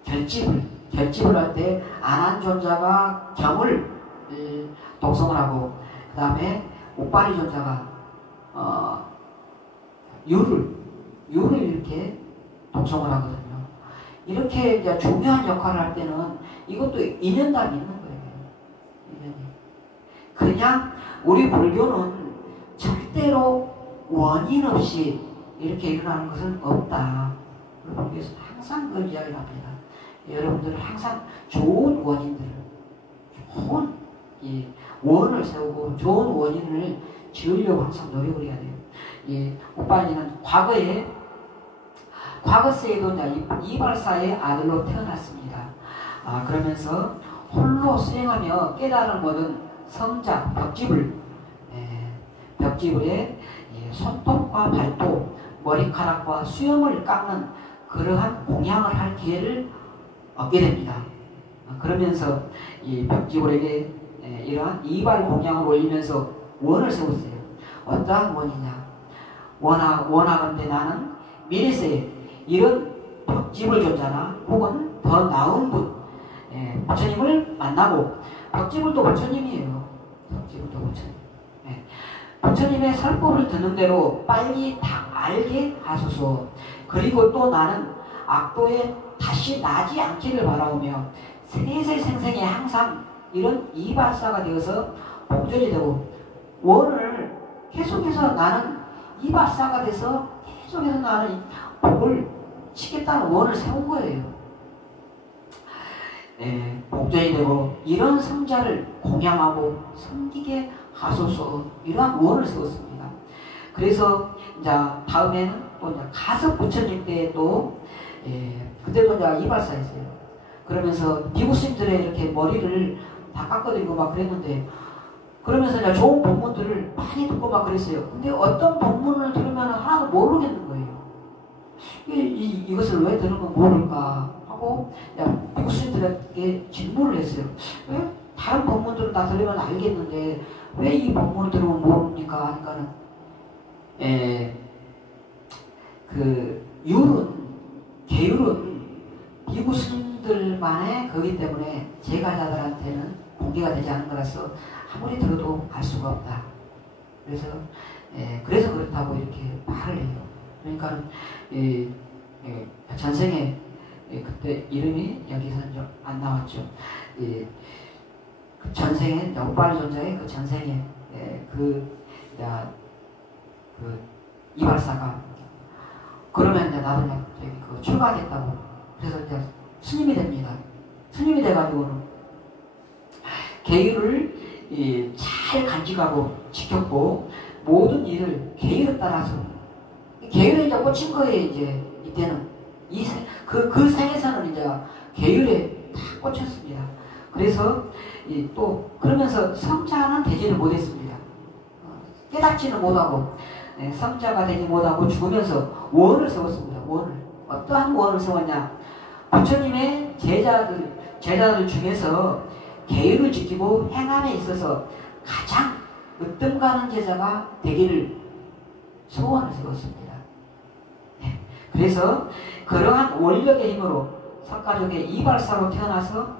결집을 할 때 안한존자가 경을 독성을 하고 그 다음에 옥발리 존자가 유를 이렇게 독성을 하거든요. 이렇게 이제 중요한 역할을 할 때는 이것도 인연담이 있는 거예요. 인연이. 그냥 우리 불교는 절대로 원인 없이 이렇게 일어나는 것은 없다. 우리 불교에서 항상 그걸 이야기를 합니다. 여러분들은 항상 좋은 원인들을, 좋은 원을 세우고 좋은 원인을 지으려고 항상 노력을 해야 돼요. 옥발리는 과거세에도 이발사의 아들로 태어났습니다. 그러면서 홀로 수행하며 깨달음을 얻은 성자 벽지불에 손톱과 발톱, 머리카락과 수염을 깎는 그러한 공양을 할 기회를 얻게 됩니다. 그러면서 이 벽지불에게 이러한 이발 공양을 올리면서 원을 세웠어요. 어떠한 원이냐? 원하건대 나는 미래세에 이런 벽지불 존자나 혹은 더 나은 분, 부처님을 만나고, 벽지불도 부처님이에요. 벽지불도 부처님. 부처님의 설법을 듣는 대로 빨리 다 알게 하소서. 그리고 또 나는 악도에 다시 나지 않기를 바라오며 세세생생에 항상 이런 이발사가 되어서 복전이 되고, 원을 계속해서 나는 이발사가 돼서 계속해서 나는 복을 치겠다는 원을 세운 거예요. 복전이 되고 이런 성자를 공양하고 섬기게 하소서, 이러한 원을 세웠습니다. 그래서 이제 다음에는 또 이제 가섭 부처님 때 또 그때도 이제 이발사였어요. 그러면서 미국 스님들의 이렇게 머리를 다 깎아드리고 막 그랬는데, 그러면서 이제 좋은 법문들을 많이 듣고 막 그랬어요. 근데 어떤 법문을 들으면 하나도 모르겠는 거예요. 이것을 왜 들으면 모를까 하고 미국 스님들에게 질문을 했어요. 왜 다른 법문들을 다 들으면 알겠는데 왜 이 법문을 들으면 모릅니까? 하니까는 계율은 미국 스님들만의 거기 때문에 제가자들한테는 공개가 되지 않은 거라서 아무리 들어도 알 수가 없다. 그래서 그렇다고 이렇게 말을 해요. 그러니까 전생에 그때 이름이 여기서는 좀 안 나왔죠. 그 전생에 옥발리 존자의 그 전생에 그 이발사가 그러면 이제 나도 출가하겠다고, 그래서 이제 스님이 됩니다. 스님이 돼가지고는 계율을 잘 간직하고 지켰고 모든 일을 계율에 따라서, 계율에 이제 꽂힌 거예요. 이제 이때는 그 생에서는 이제 계율에 다 꽂혔습니다. 그래서 또 그러면서 성자는 되지를 못했습니다. 깨닫지는 못하고 성자가 되지 못하고 죽으면서 원을 세웠습니다. 원을. 어떠한 원을 세웠냐? 부처님의 제자들 중에서 계율을 지키고 행함에 있어서 가장 으뜸 가는 제자가 되기를 소원을 세웠습니다. 네. 그래서 그러한 원력의 힘으로 석가족의 이발사로 태어나서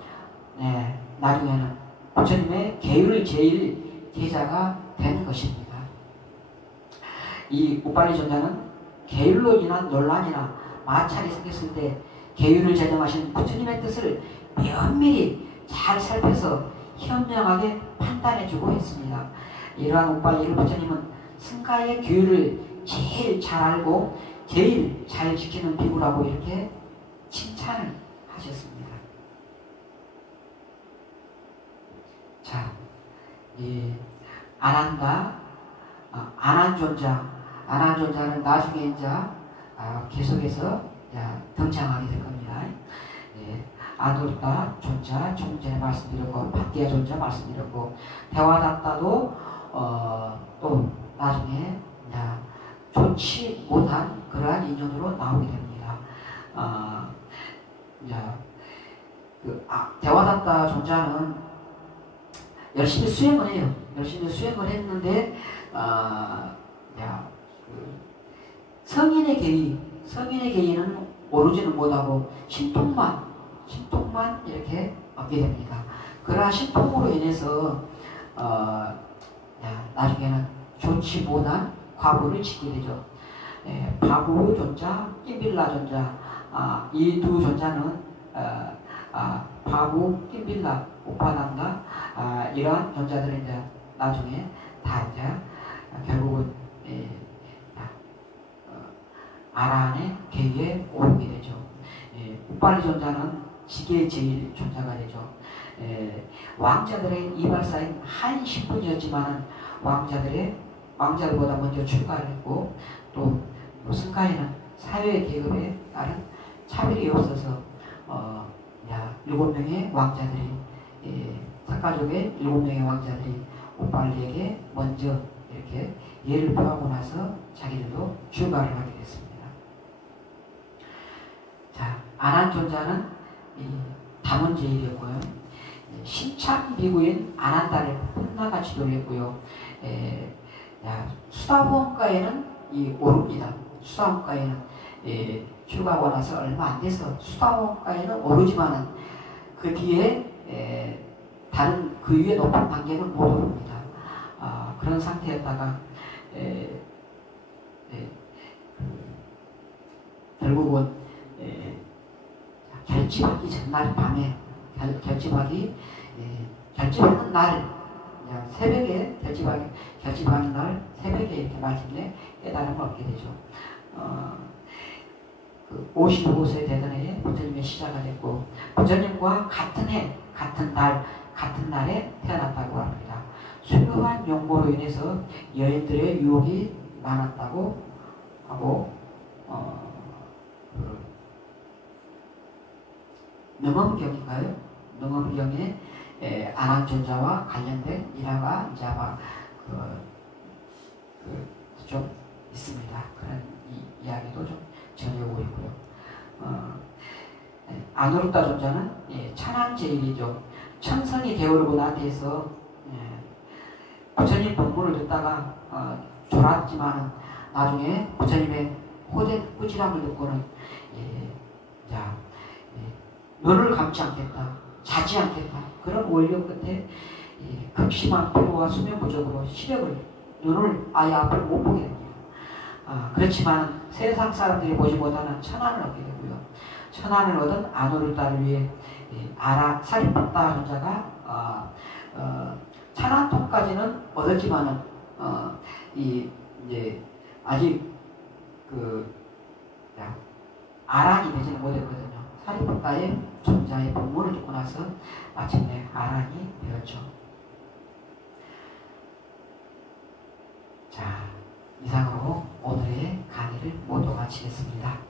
나중에는 부처님의 계율 제일 제자가 되는 것입니다. 이 우빨리존자는 계율로 인한 논란이나 마찰이 생겼을 때 계율을 제정하신 부처님의 뜻을 면밀히 잘 살펴서 현명하게 판단해주고 있습니다. 이러한 우빨리를 부처님은 승가의 규율을 제일 잘 알고 제일 잘 지키는 비구라고 이렇게 칭찬을 하셨습니다. 자, 이 안한존자는 나중에 이제 계속해서 등장하게 될 겁니다. 아도르다 존자 좀 전에 말씀드렸고, 팟디아 존자 말씀드렸고, 대화답다도 또 나중에 좋지 못한 그러한 인연으로 나오게 됩니다. 대화답다 존자는 열심히 수행을 해요. 열심히 수행을 했는데 성인의 계의는 오르지는 못하고 신통만 이렇게 얻게 됩니다. 그러한 신통으로 인해서 나중에는 좋지 못한 과보를 짓게 되죠. 바구 존자, 낌빌라 존자, 이 두 존자는 바구, 낌빌라, 우파단가 이러한 존자들은 이제 나중에 다 이제 결국은 아라한의 계에 오르게 되죠. 우빨리 존자는 지계 제일 존자가 되죠. 왕자들의 이발사인 한 신분이었지만 왕자들보다 먼저 출가를 했고, 또 승가에는 사회 계급에 따른 차별이 없어서 7명의 왕자들이 석가족의 7명의 왕자들이 우빨리에게 먼저 이렇게 예를 표하고 나서 자기들도 출가를 하게 됐습니다. 자, 안한존자는 다문제일이었고요. 신참 비구인 안한다를 혼나가 지도를 했고요. 수다원가에는 오릅니다. 수다원가에는 출가하고 나서 얼마 안 돼서 수다원가에는 오르지만은 그 뒤에 다른 그 위에 높은 단계는 못 오릅니다. 그런 상태였다가 결국은 결집하기 전날 밤에 결집하는 날 새벽에 결집하는 날 새벽에 이렇게 마침내 깨달음을 얻게 되죠. 55세 되던 해에 부처님의 시작이 됐고, 부처님과 같은 해, 같은 날에 태어났다고 합니다. 수려한 용모로 인해서 여인들의 유혹이 많았다고 하고, 능엄경인가요? 능엄경에 안한존자와 관련된 일화가 이제 아마 좀 있습니다. 그런 이야기도 좀 전해오고 있고요. 아누르타 존자는 천황제일이죠. 천성이 되어오르고 난 뒤에서 부처님 법문을 듣다가 졸았지만 나중에 부처님의 호된 꾸지람을 듣고는 눈을 감지 않겠다, 자지 않겠다, 그런 원력 끝에 극심한 피로와 수면 부족으로 눈을 아예 앞을 못 보게 됩니다. 그렇지만 세상 사람들이 보지 못하는 천안을 얻게 되고요. 천안을 얻은 아누르타를 위해 사리푸타 존자가 천안통까지는 얻었지만은 이제 아직 아란이 되지는 못했거든요. 사리푸타의 존자의 법문을 듣고 나서 마침내 아란이 되었죠. 자, 이상으로 오늘의 강의를 모두 마치겠습니다.